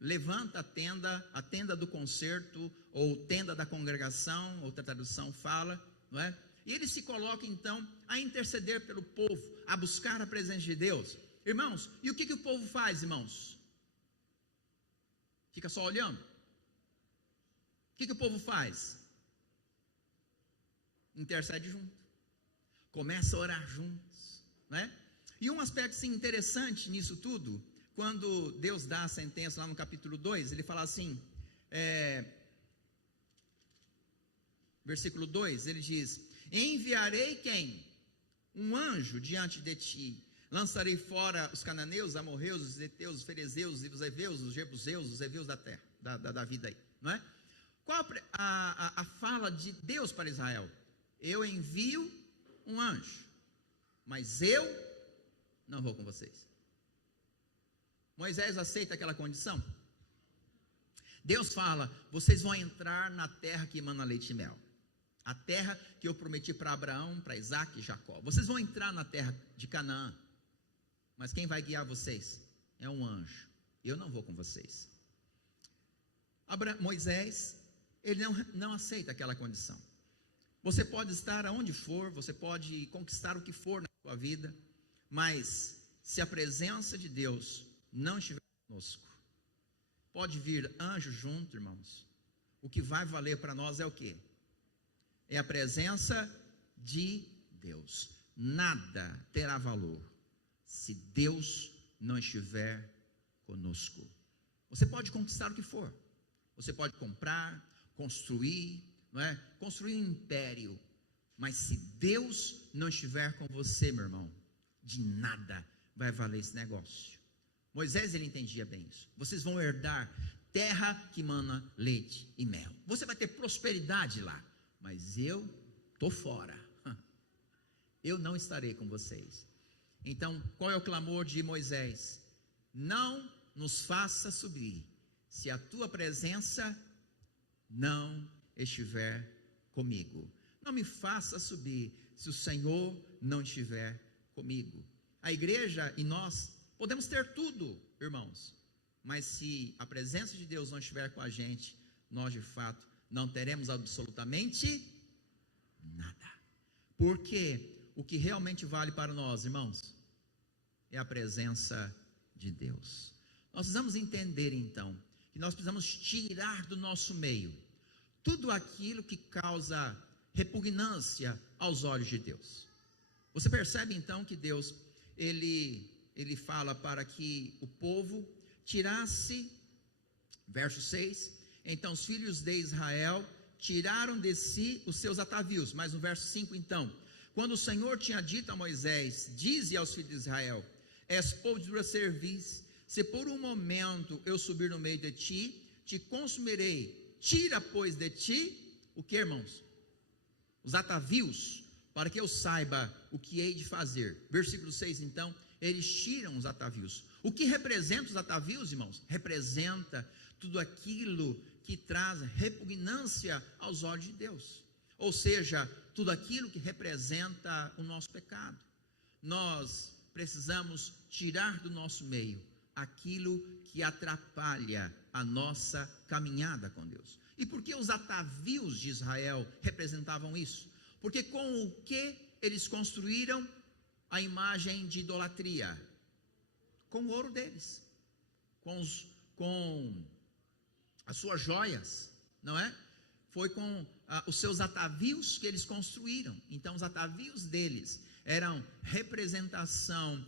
Levanta a tenda do concerto, ou tenda da congregação, outra tradução fala, não é? E ele se coloca então a interceder pelo povo, a buscar a presença de Deus. Irmãos, e o que o povo faz, irmãos? Fica só olhando? O que o povo faz? Intercede junto, começa a orar juntos, né? E um aspecto assim, interessante nisso tudo, quando Deus dá a sentença lá no capítulo 2, ele fala assim, versículo 2, ele diz, enviarei quem? Um anjo diante de ti, lançarei fora os cananeus, os amorreus, os heteus, os ferezeus, os heveus, os jebuseus, os heveus da terra, da vida aí, não é? Qual a fala de Deus para Israel? Eu envio um anjo, mas eu não vou com vocês. Moisés aceita aquela condição? Deus fala, vocês vão entrar na terra que emana leite e mel, a terra que eu prometi para Abraão, para Isaac e Jacó. Vocês vão entrar na terra de Canaã, mas quem vai guiar vocês? É um anjo, eu não vou com vocês. Moisés, ele não aceita aquela condição. Você pode estar aonde for, você pode conquistar o que for na sua vida, mas se a presença de Deus não estiver conosco. Pode vir anjo junto, irmãos. O que vai valer para nós é o quê? É a presença de Deus. Nada terá valor se Deus não estiver conosco. Você pode conquistar o que for. Você pode comprar, construir, não é? Construir um império. Mas se Deus não estiver com você, meu irmão, de nada vai valer esse negócio. Moisés, ele entendia bem isso. Vocês vão herdar terra que mana leite e mel. Você vai ter prosperidade lá. Mas eu estou fora. Eu não estarei com vocês. Então, qual é o clamor de Moisés? Não nos faça subir, se a tua presença não estiver comigo. Não me faça subir, se o Senhor não estiver comigo. A igreja e nós podemos ter tudo, irmãos, mas se a presença de Deus não estiver com a gente, nós de fato não teremos absolutamente nada. Porque o que realmente vale para nós, irmãos, é a presença de Deus. Nós precisamos entender então, que nós precisamos tirar do nosso meio tudo aquilo que causa repugnância aos olhos de Deus. Você percebe então que Deus, ele fala para que o povo tirasse, verso 6, então os filhos de Israel tiraram de si os seus atavios. Mas no verso 5 então, quando o Senhor tinha dito a Moisés, dize aos filhos de Israel, és povo de dura cerviz, se por um momento eu subir no meio de ti, te consumirei, tira pois de ti, o que, irmãos? Os atavios, para que eu saiba o que hei de fazer. Versículo 6 então, eles tiram os atavios. O que representa os atavios, irmãos? Representa tudo aquilo que traz repugnância aos olhos de Deus. Ou seja, tudo aquilo que representa o nosso pecado. Nós precisamos tirar do nosso meio aquilo que atrapalha a nossa caminhada com Deus. E por que os atavios de Israel representavam isso? Porque com o que eles construíram a imagem de idolatria? Com o ouro deles, com as suas joias, não é? Foi com os seus atavios que eles construíram. Então os atavios deles eram representação,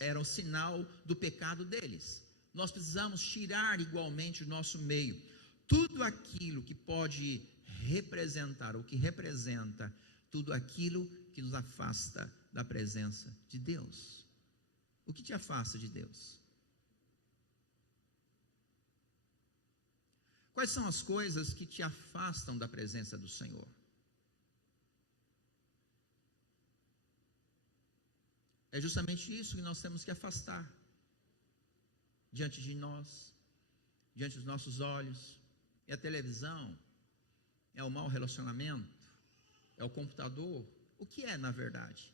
era o sinal do pecado deles. Nós precisamos tirar igualmente do nosso meio tudo aquilo que pode representar, ou que representa tudo aquilo que nos afasta da presença de Deus. O que te afasta de Deus? Quais são as coisas que te afastam da presença do Senhor? É justamente isso que nós temos que afastar diante de nós, diante dos nossos olhos. É a televisão, é o mau relacionamento, é o computador. O que é, na verdade?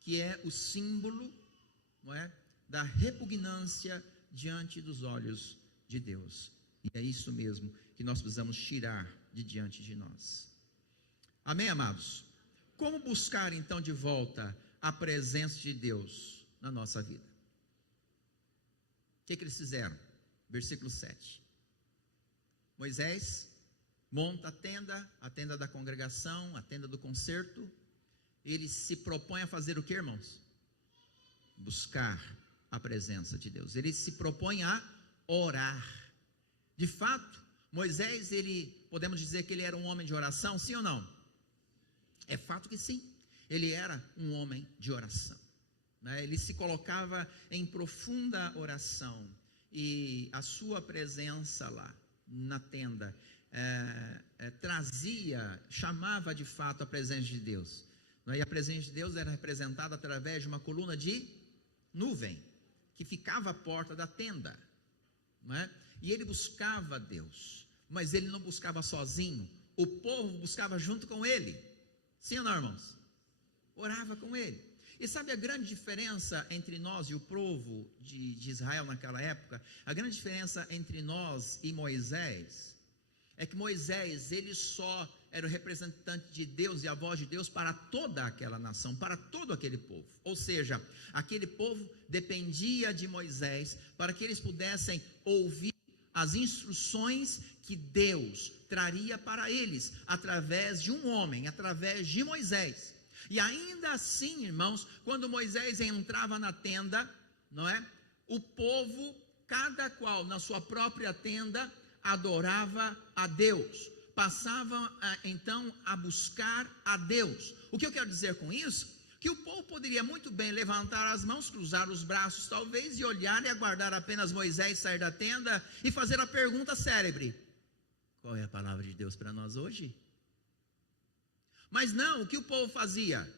Que é o símbolo, não é, da repugnância diante dos olhos de Deus. E é isso mesmo que nós precisamos tirar de diante de nós. Amém, amados? Como buscar então de volta a presença de Deus na nossa vida? O que eles fizeram? Versículo 7. Moisés monta a tenda da congregação, a tenda do concerto. Ele se propõe a fazer o que, irmãos? Buscar a presença de Deus. Ele se propõe a orar. De fato, Moisés, podemos dizer que ele era um homem de oração, sim ou não? É fato que sim. Ele era um homem de oração, né? Ele se colocava em profunda oração, e a sua presença lá na tenda chamava de fato a presença de Deus, né? E a presença de Deus era representada através de uma coluna de nuvem que ficava à porta da tenda, né? E ele buscava Deus, mas ele não buscava sozinho, o povo buscava junto com ele, sim ou não, irmãos? Orava com ele. E sabe a grande diferença entre nós e o povo de Israel naquela época? A grande diferença entre nós e Moisés é que Moisés, ele só era o representante de Deus e a voz de Deus para toda aquela nação, para todo aquele povo. Ou seja, aquele povo dependia de Moisés para que eles pudessem ouvir as instruções que Deus traria para eles, através de um homem, através de Moisés. E ainda assim, irmãos, quando Moisés entrava na tenda, não é? O povo, cada qual na sua própria tenda, adorava a Deus, passavam então a buscar a Deus. O que eu quero dizer com isso? Que o povo poderia muito bem levantar as mãos, cruzar os braços talvez, e olhar e aguardar apenas Moisés sair da tenda e fazer a pergunta célebre: qual é a palavra de Deus para nós hoje? Mas não, o que o povo fazia?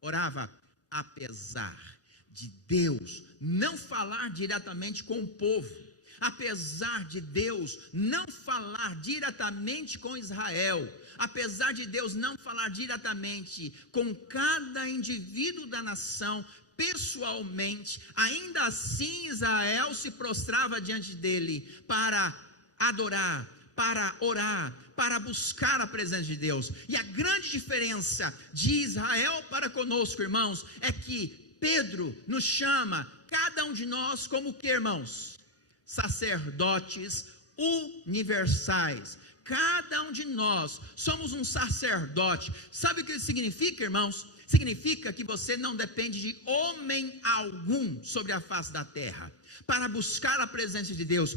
Orava, apesar de Deus não falar diretamente com o povo, apesar de Deus não falar diretamente com Israel, apesar de Deus não falar diretamente com cada indivíduo da nação, pessoalmente, ainda assim Israel se prostrava diante dele para adorar, para orar, para buscar a presença de Deus. E a grande diferença de Israel para conosco, irmãos, é que Pedro nos chama, cada um de nós, como o que, irmãos? Sacerdotes universais. Cada um de nós somos um sacerdote. Sabe o que isso significa, irmãos? Significa que você não depende de homem algum sobre a face da terra para buscar a presença de Deus,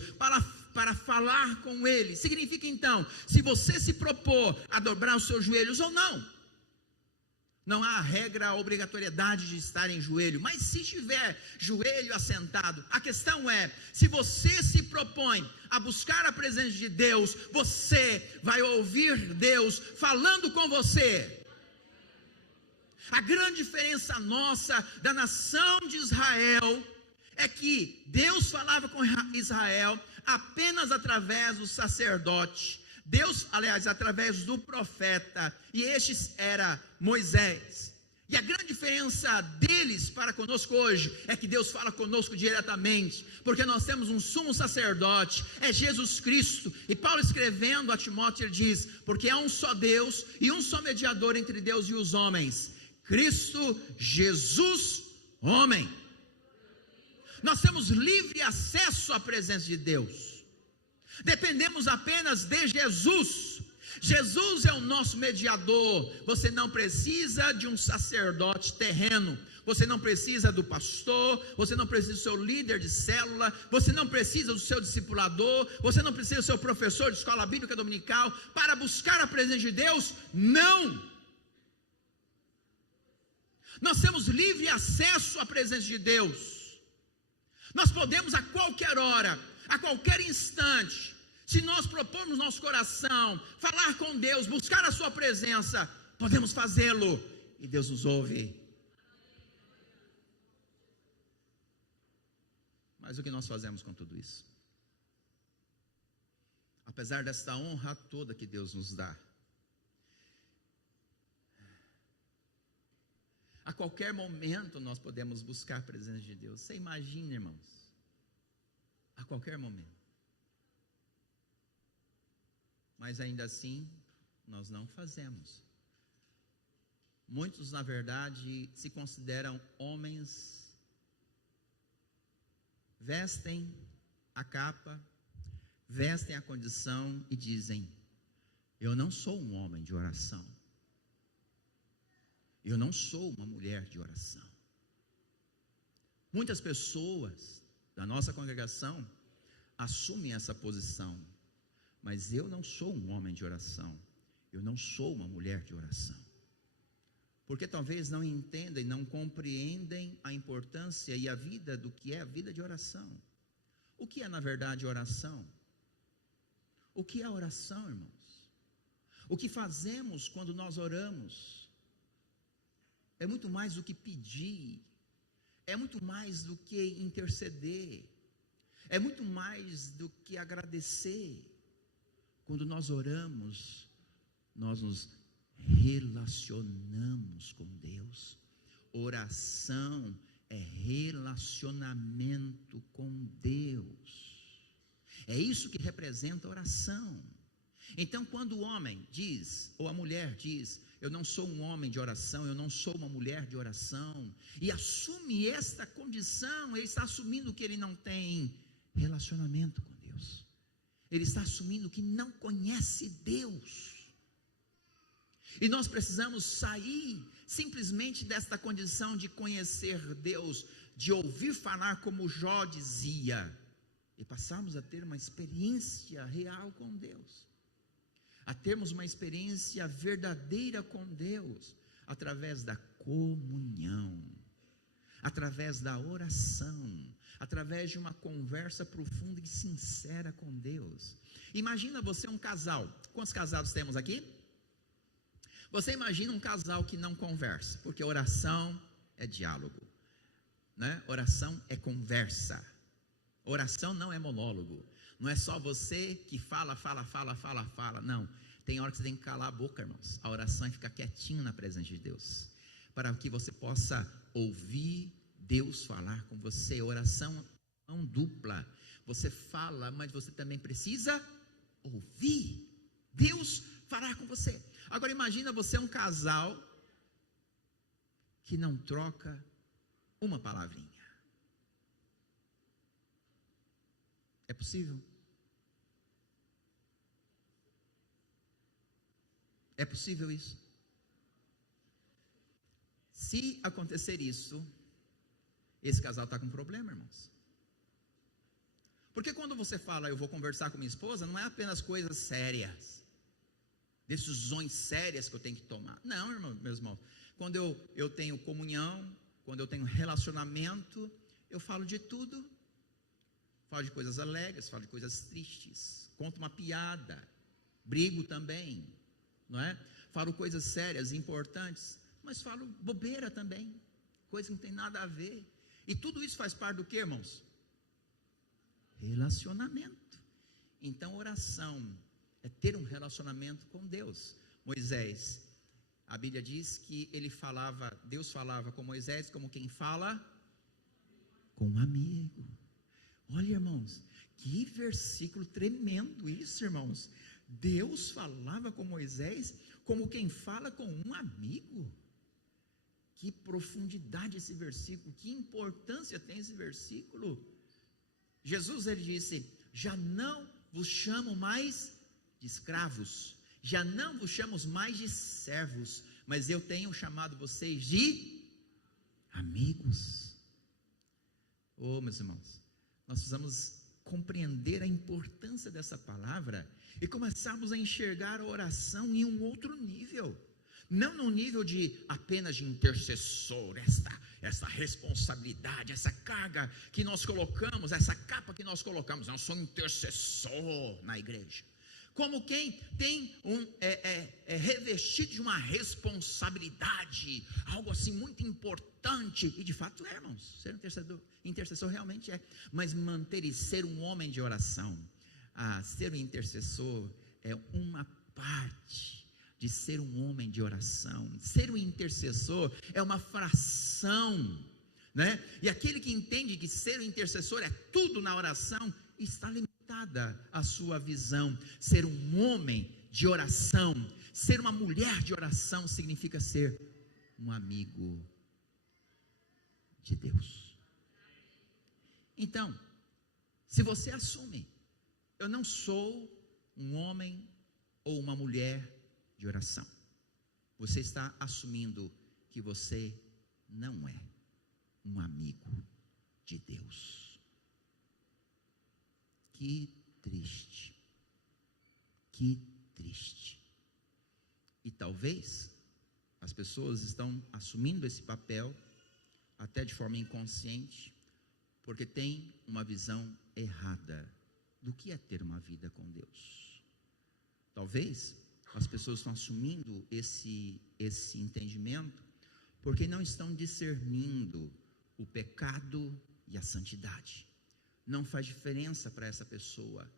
para falar com Ele. Significa então, se você se propor a dobrar os seus joelhos ou não, não há regra, a obrigatoriedade de estar em joelho, mas se estiver joelho assentado, a questão é, se você se propõe a buscar a presença de Deus, você vai ouvir Deus falando com você. A grande diferença nossa da nação de Israel é que Deus falava com Israel apenas através do sacerdote. Deus, aliás, através do profeta, e este era Moisés. E a grande diferença deles para conosco hoje é que Deus fala conosco diretamente, porque nós temos um sumo sacerdote, é Jesus Cristo. E Paulo, escrevendo a Timóteo, ele diz: porque há um só Deus e um só mediador entre Deus e os homens, Cristo Jesus, homem. Nós temos livre acesso à presença de Deus. Dependemos apenas de Jesus. Jesus é o nosso mediador. Você não precisa de um sacerdote terreno, você não precisa do pastor, você não precisa do seu líder de célula, você não precisa do seu discipulador, você não precisa do seu professor de escola bíblica dominical para buscar a presença de Deus. Não! Nós temos livre acesso à presença de Deus. Nós podemos a qualquer hora, a qualquer instante, se nós propormos nosso coração, falar com Deus, buscar a sua presença, podemos fazê-lo, e Deus nos ouve. Mas o que nós fazemos com tudo isso? Apesar desta honra toda que Deus nos dá, a qualquer momento nós podemos buscar a presença de Deus. Você imagina, irmãos? A qualquer momento. Mas ainda assim, nós não fazemos. Muitos, na verdade, se consideram homens, vestem a capa, vestem a condição e dizem: eu não sou um homem de oração. Eu não sou uma mulher de oração. Muitas pessoas da nossa congregação assumem essa posição, mas eu não sou um homem de oração, eu não sou uma mulher de oração, porque talvez não entendem, não compreendem a importância e a vida do que é a vida de oração. O que é na verdade oração? O que é oração, irmãos? O que fazemos quando nós oramos é muito mais do que pedir, é muito mais do que interceder, é muito mais do que agradecer. Quando nós oramos, nós nos relacionamos com Deus. Oração é relacionamento com Deus. É isso que representa oração. Então, quando o homem diz, ou a mulher diz, eu não sou um homem de oração, eu não sou uma mulher de oração, e assume esta condição, ele está assumindo que ele não tem relacionamento com Deus, ele está assumindo que não conhece Deus. E nós precisamos sair simplesmente desta condição de conhecer Deus, de ouvir falar como Jó dizia, e passarmos a ter uma experiência real com Deus, a termos uma experiência verdadeira com Deus, através da comunhão, através da oração, através de uma conversa profunda e sincera com Deus. Imagina você um casal, quantos casados temos aqui? Você imagina um casal que não conversa, porque oração é diálogo, né? Oração é conversa, oração não é monólogo, não é só você que fala, não, tem hora que você tem que calar a boca, irmãos, a oração é ficar quietinho na presença de Deus, para que você possa ouvir Deus falar com você. Oração é mão dupla, você fala, mas você também precisa ouvir Deus falar com você. Agora imagina você um casal que não troca uma palavrinha. É possível? É possível isso? Se acontecer isso, esse casal está com problema, irmãos. Porque quando você fala, eu vou conversar com minha esposa, não é apenas coisas sérias, decisões sérias que eu tenho que tomar. Não, meus irmãos, quando eu tenho comunhão, quando eu tenho relacionamento, eu falo de tudo. Falo de coisas alegres, falo de coisas tristes, conto uma piada, brigo também, não é? Falo coisas sérias, importantes, mas falo bobeira também, coisa que não tem nada a ver. E tudo isso faz parte do que, irmãos? Relacionamento. Então, oração é ter um relacionamento com Deus. Moisés, a Bíblia diz que Deus falava com Moisés como quem fala com um amigo. Olha, irmãos, que versículo tremendo isso, irmãos. Deus falava com Moisés como quem fala com um amigo. Que profundidade esse versículo, que importância tem esse versículo. Jesus, ele disse, já não vos chamo mais de escravos, já não vos chamo mais de servos, mas eu tenho chamado vocês de amigos. Oh, meus irmãos, nós precisamos compreender a importância dessa palavra e começarmos a enxergar a oração em um outro nível, não no nível de apenas de intercessor, essa responsabilidade, essa carga que nós colocamos, essa capa que nós colocamos, eu sou intercessor na igreja, como quem tem revestido de uma responsabilidade, algo assim muito importante, e de fato é, irmãos, ser intercessor realmente é, mas manter e ser um homem de oração, ser um intercessor é uma parte de ser um homem de oração. Ser um intercessor é uma fração, né? E aquele que entende que ser um intercessor é tudo na oração, está limitada a sua visão. Ser um homem de oração, ser uma mulher de oração, significa ser um amigo de Deus. Então, se você assume, eu não sou um homem ou uma mulher de oração, você está assumindo que você não é um amigo de Deus. Que triste, que triste. E talvez as pessoas estão assumindo esse papel até de forma inconsciente, porque tem uma visão errada do que é ter uma vida com Deus. Talvez as pessoas estão assumindo esse entendimento porque não estão discernindo o pecado e a santidade. Não faz diferença para essa pessoa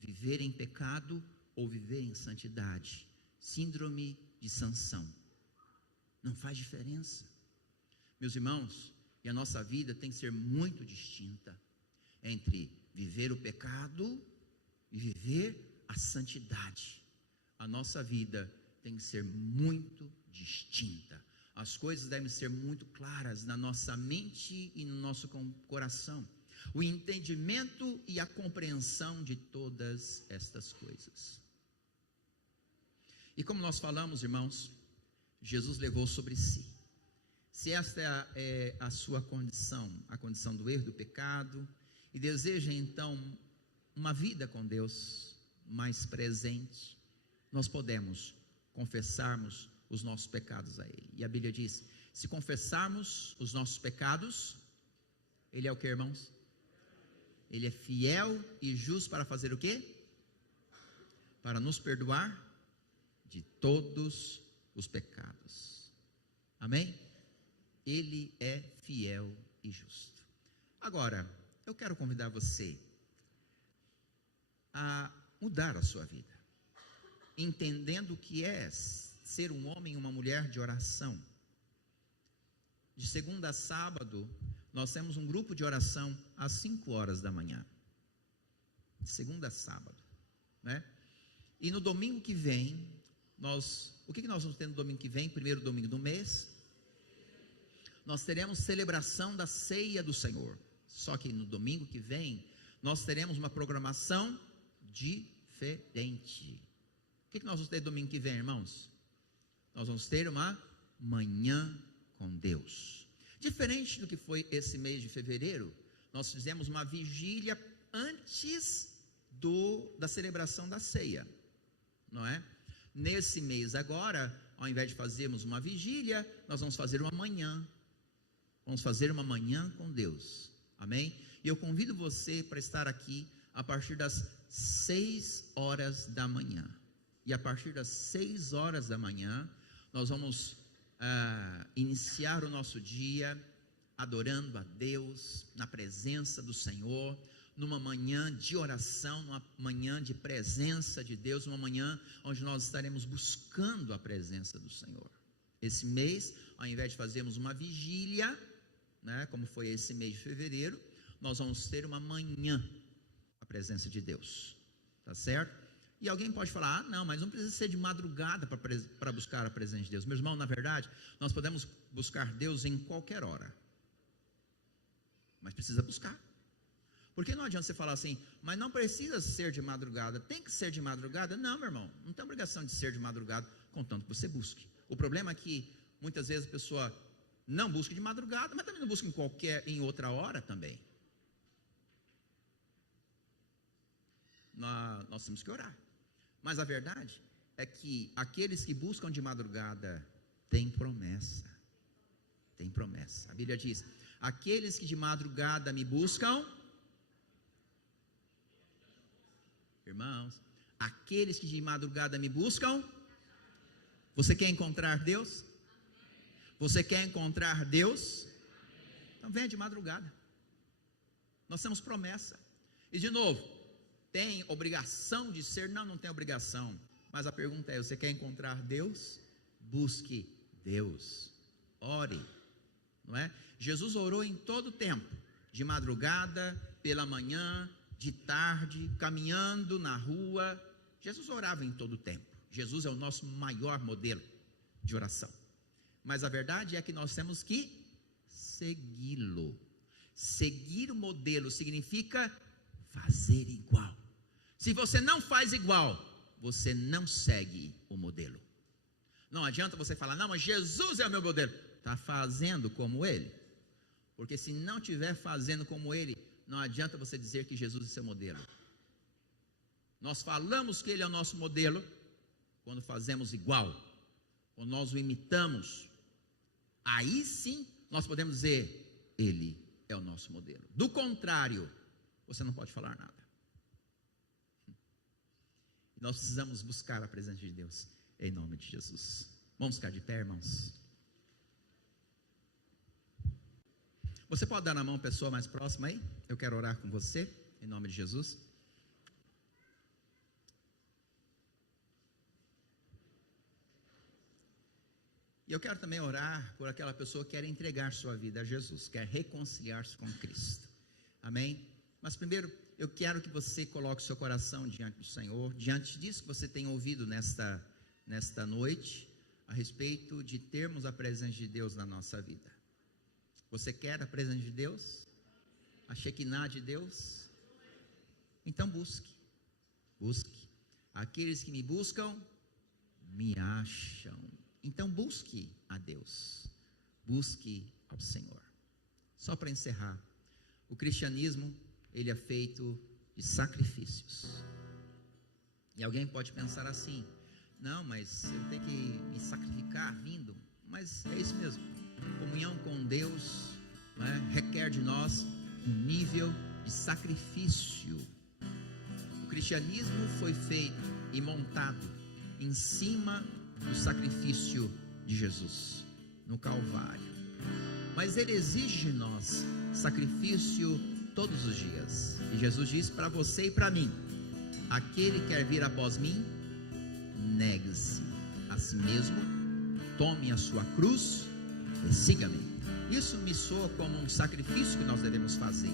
viver em pecado ou viver em santidade. Síndrome de Sansão. Não faz diferença. Meus irmãos, e a nossa vida tem que ser muito distinta entre viver o pecado e viver a santidade. a nossa vida tem que ser muito distinta. As coisas devem ser muito claras na nossa mente e no nosso coração. O entendimento e a compreensão de todas estas coisas. E como nós falamos, irmãos, Jesus levou sobre si. Se esta é a sua condição, a condição do erro, do pecado, e deseja então uma vida com Deus mais presente, nós podemos confessarmos os nossos pecados a Ele. E a Bíblia diz: se confessarmos os nossos pecados, Ele é o que, irmãos? Ele é fiel e justo para fazer o quê? Para nos perdoar de todos os pecados. Amém? Ele é fiel e justo. Agora, eu quero convidar você a mudar a sua vida, entendendo o que é ser um homem e uma mulher de oração. De segunda a sábado, nós temos um grupo de oração às 5 horas da manhã. De segunda a sábado, né? E no domingo que vem, o que nós vamos ter no domingo que vem? Primeiro domingo do mês, nós teremos celebração da ceia do Senhor. Só que no domingo que vem, nós teremos uma programação diferente. O que nós vamos ter domingo que vem, irmãos? Nós vamos ter uma manhã com Deus. Diferente do que foi esse mês de fevereiro, nós fizemos uma vigília antes da celebração da ceia, não é? Nesse mês agora, ao invés de fazermos uma vigília, nós vamos fazer uma manhã. Vamos fazer uma manhã com Deus, amém? E eu convido você para estar aqui a partir das 6 horas da manhã. E a partir das 6 horas da manhã, nós vamos iniciar o nosso dia adorando a Deus, na presença do Senhor, numa manhã de oração, numa manhã de presença de Deus, uma manhã onde nós estaremos buscando a presença do Senhor. Esse mês, ao invés de fazermos uma vigília, né, como foi esse mês de fevereiro, nós vamos ter uma manhã a presença de Deus, tá certo? E alguém pode falar: não, mas não precisa ser de madrugada para buscar a presença de Deus. Meu irmão, na verdade, nós podemos buscar Deus em qualquer hora, mas precisa buscar. Porque não adianta você falar assim: mas não precisa ser de madrugada, tem que ser de madrugada. Não, meu irmão, não tem obrigação de ser de madrugada, contanto que você busque. O problema é que muitas vezes a pessoa não busca de madrugada, mas também não busca em outra hora também. Nós temos que orar. Mas a verdade é que aqueles que buscam de madrugada têm promessa. Tem promessa. A Bíblia diz: aqueles que de madrugada me buscam, irmãos, aqueles que de madrugada me buscam. Você quer encontrar Deus? Você quer encontrar Deus? Então venha de madrugada. Nós temos promessa. E de novo, tem obrigação de ser? Não, não tem obrigação. Mas a pergunta é: você quer encontrar Deus? Busque Deus. Ore, não é? Jesus orou em todo o tempo, de madrugada, pela manhã, de tarde, caminhando na rua. Jesus orava em todo o tempo. Jesus é o nosso maior modelo de oração. Mas a verdade é que nós temos que segui-lo. Seguir o modelo significa fazer igual. Se você não faz igual, você não segue o modelo. Não adianta você falar: não, mas Jesus é o meu modelo. Está fazendo como Ele? Porque se não estiver fazendo como Ele, não adianta você dizer que Jesus é seu modelo. Nós falamos que Ele é o nosso modelo quando fazemos igual, quando nós o imitamos. Aí sim nós podemos dizer: Ele é o nosso modelo. Do contrário, você não pode falar nada. Nós precisamos buscar a presença de Deus em nome de Jesus. Vamos ficar de pé, irmãos. Você pode dar na mão a pessoa mais próxima aí? Eu quero orar com você em nome de Jesus. E eu quero também orar por aquela pessoa que quer entregar sua vida a Jesus, quer reconciliar-se com Cristo. Amém? Mas primeiro, eu quero que você coloque o seu coração diante do Senhor, diante disso que você tem ouvido nesta noite, a respeito de termos a presença de Deus na nossa vida. Você quer a presença de Deus? A Shekinah de Deus? Então busque. Aqueles que me buscam, me acham. Então busque a Deus. Busque ao Senhor. Só para encerrar, o cristianismo, ele é feito de sacrifícios. E alguém pode pensar assim: não, mas eu tenho que me sacrificar vindo. Mas é isso mesmo. Comunhão com Deus, né, requer de nós um nível de sacrifício. O cristianismo foi feito e montado em cima do sacrifício de Jesus no Calvário. Mas ele exige de nós sacrifício todos os dias. E Jesus diz para você e para mim: aquele que quer vir após mim, negue-se a si mesmo, tome a sua cruz e siga-me. Isso me soa como um sacrifício que nós devemos fazer.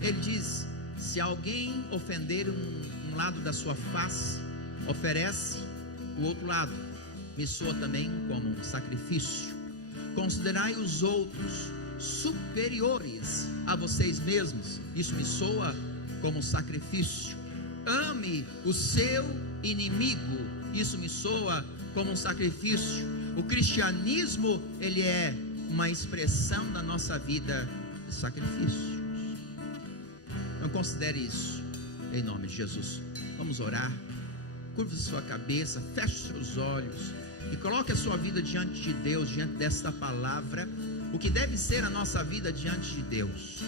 Ele diz: se alguém ofender um lado da sua face, oferece o outro lado. Me soa também como um sacrifício. Considerai os outros superiores a vocês mesmos. Isso me soa como um sacrifício. Ame o seu inimigo. Isso me soa como um sacrifício. O cristianismo, ele é uma expressão da nossa vida de sacrifícios. Então considere isso em nome de Jesus. Vamos orar. Curva sua cabeça, feche seus olhos e coloque a sua vida diante de Deus, diante desta palavra, o que deve ser a nossa vida diante de Deus.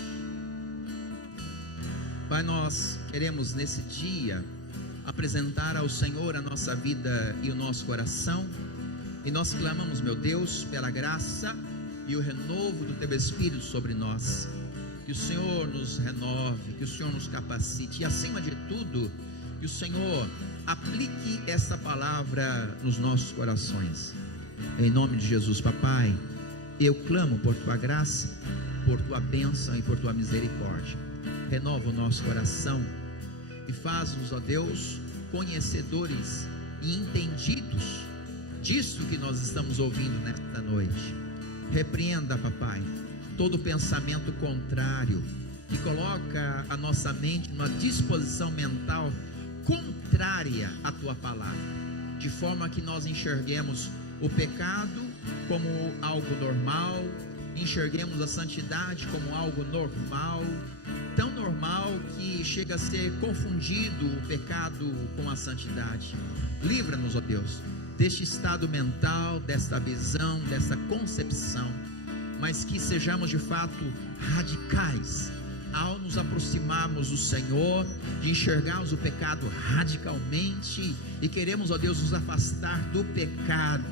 Pai, nós queremos nesse dia apresentar ao Senhor a nossa vida e o nosso coração, e nós clamamos, meu Deus, pela graça e o renovo do Teu Espírito sobre nós. Que o Senhor nos renove, que o Senhor nos capacite, e acima de tudo, que o Senhor aplique essa palavra nos nossos corações. Em nome de Jesus, papai, eu clamo por Tua graça, por Tua bênção e por Tua misericórdia. Renova o nosso coração e faz-nos, ó Deus, conhecedores e entendidos disso que nós estamos ouvindo nesta noite. Repreenda, papai, todo pensamento contrário que coloca a nossa mente numa disposição mental contrária à Tua palavra, de forma que nós enxerguemos o pecado como algo normal, enxerguemos a santidade como algo normal, tão normal que chega a ser confundido o pecado com a santidade. Livra-nos, ó Deus, deste estado mental, desta visão, desta concepção, mas que sejamos de fato radicais ao nos aproximarmos do Senhor, de enxergarmos o pecado radicalmente, e queremos, ó Deus, nos afastar do pecado,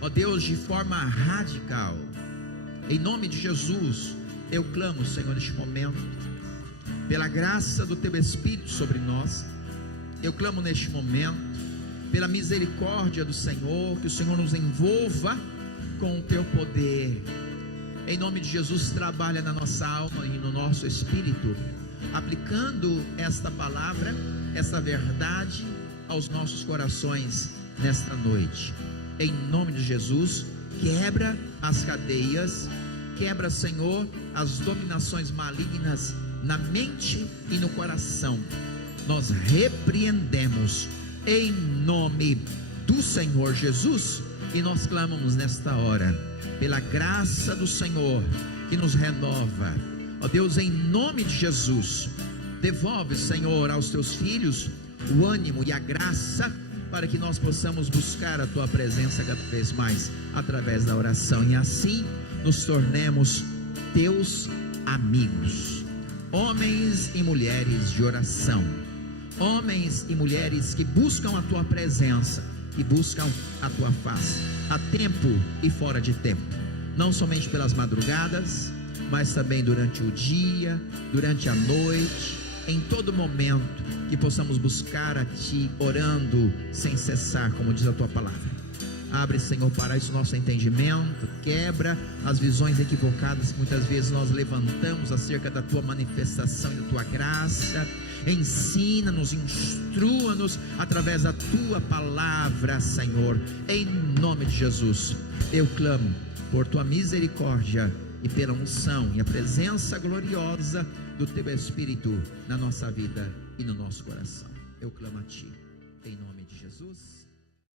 ó Deus, de forma radical. Em nome de Jesus, eu clamo, Senhor, neste momento, pela graça do Teu Espírito sobre nós. Eu clamo neste momento, pela misericórdia do Senhor, que o Senhor nos envolva com o Teu poder. Em nome de Jesus, trabalha na nossa alma e no nosso espírito, aplicando esta palavra, esta verdade aos nossos corações nesta noite. Em nome de Jesus, quebra as cadeias, quebra, Senhor, as dominações malignas na mente e no coração. Nós repreendemos em nome do Senhor Jesus, e nós clamamos nesta hora pela graça do Senhor que nos renova. Ó Deus, em nome de Jesus, devolve, Senhor, aos Teus filhos o ânimo e a graça para que nós possamos buscar a Tua presença cada vez mais através da oração, e assim nos tornemos Teus amigos, homens e mulheres de oração, homens e mulheres que buscam a Tua presença, que buscam a Tua face, a tempo e fora de tempo, não somente pelas madrugadas, mas também durante o dia, durante a noite, em todo momento, que possamos buscar a Ti, orando sem cessar, como diz a Tua palavra. Abre, Senhor, para isso nosso entendimento, quebra as visões equivocadas que muitas vezes nós levantamos acerca da Tua manifestação e da Tua graça. Ensina-nos, instrua-nos através da Tua palavra, Senhor, em nome de Jesus. Eu clamo por Tua misericórdia e pela unção e a presença gloriosa do Teu Espírito na nossa vida e no nosso coração. Eu clamo a Ti, em nome de Jesus.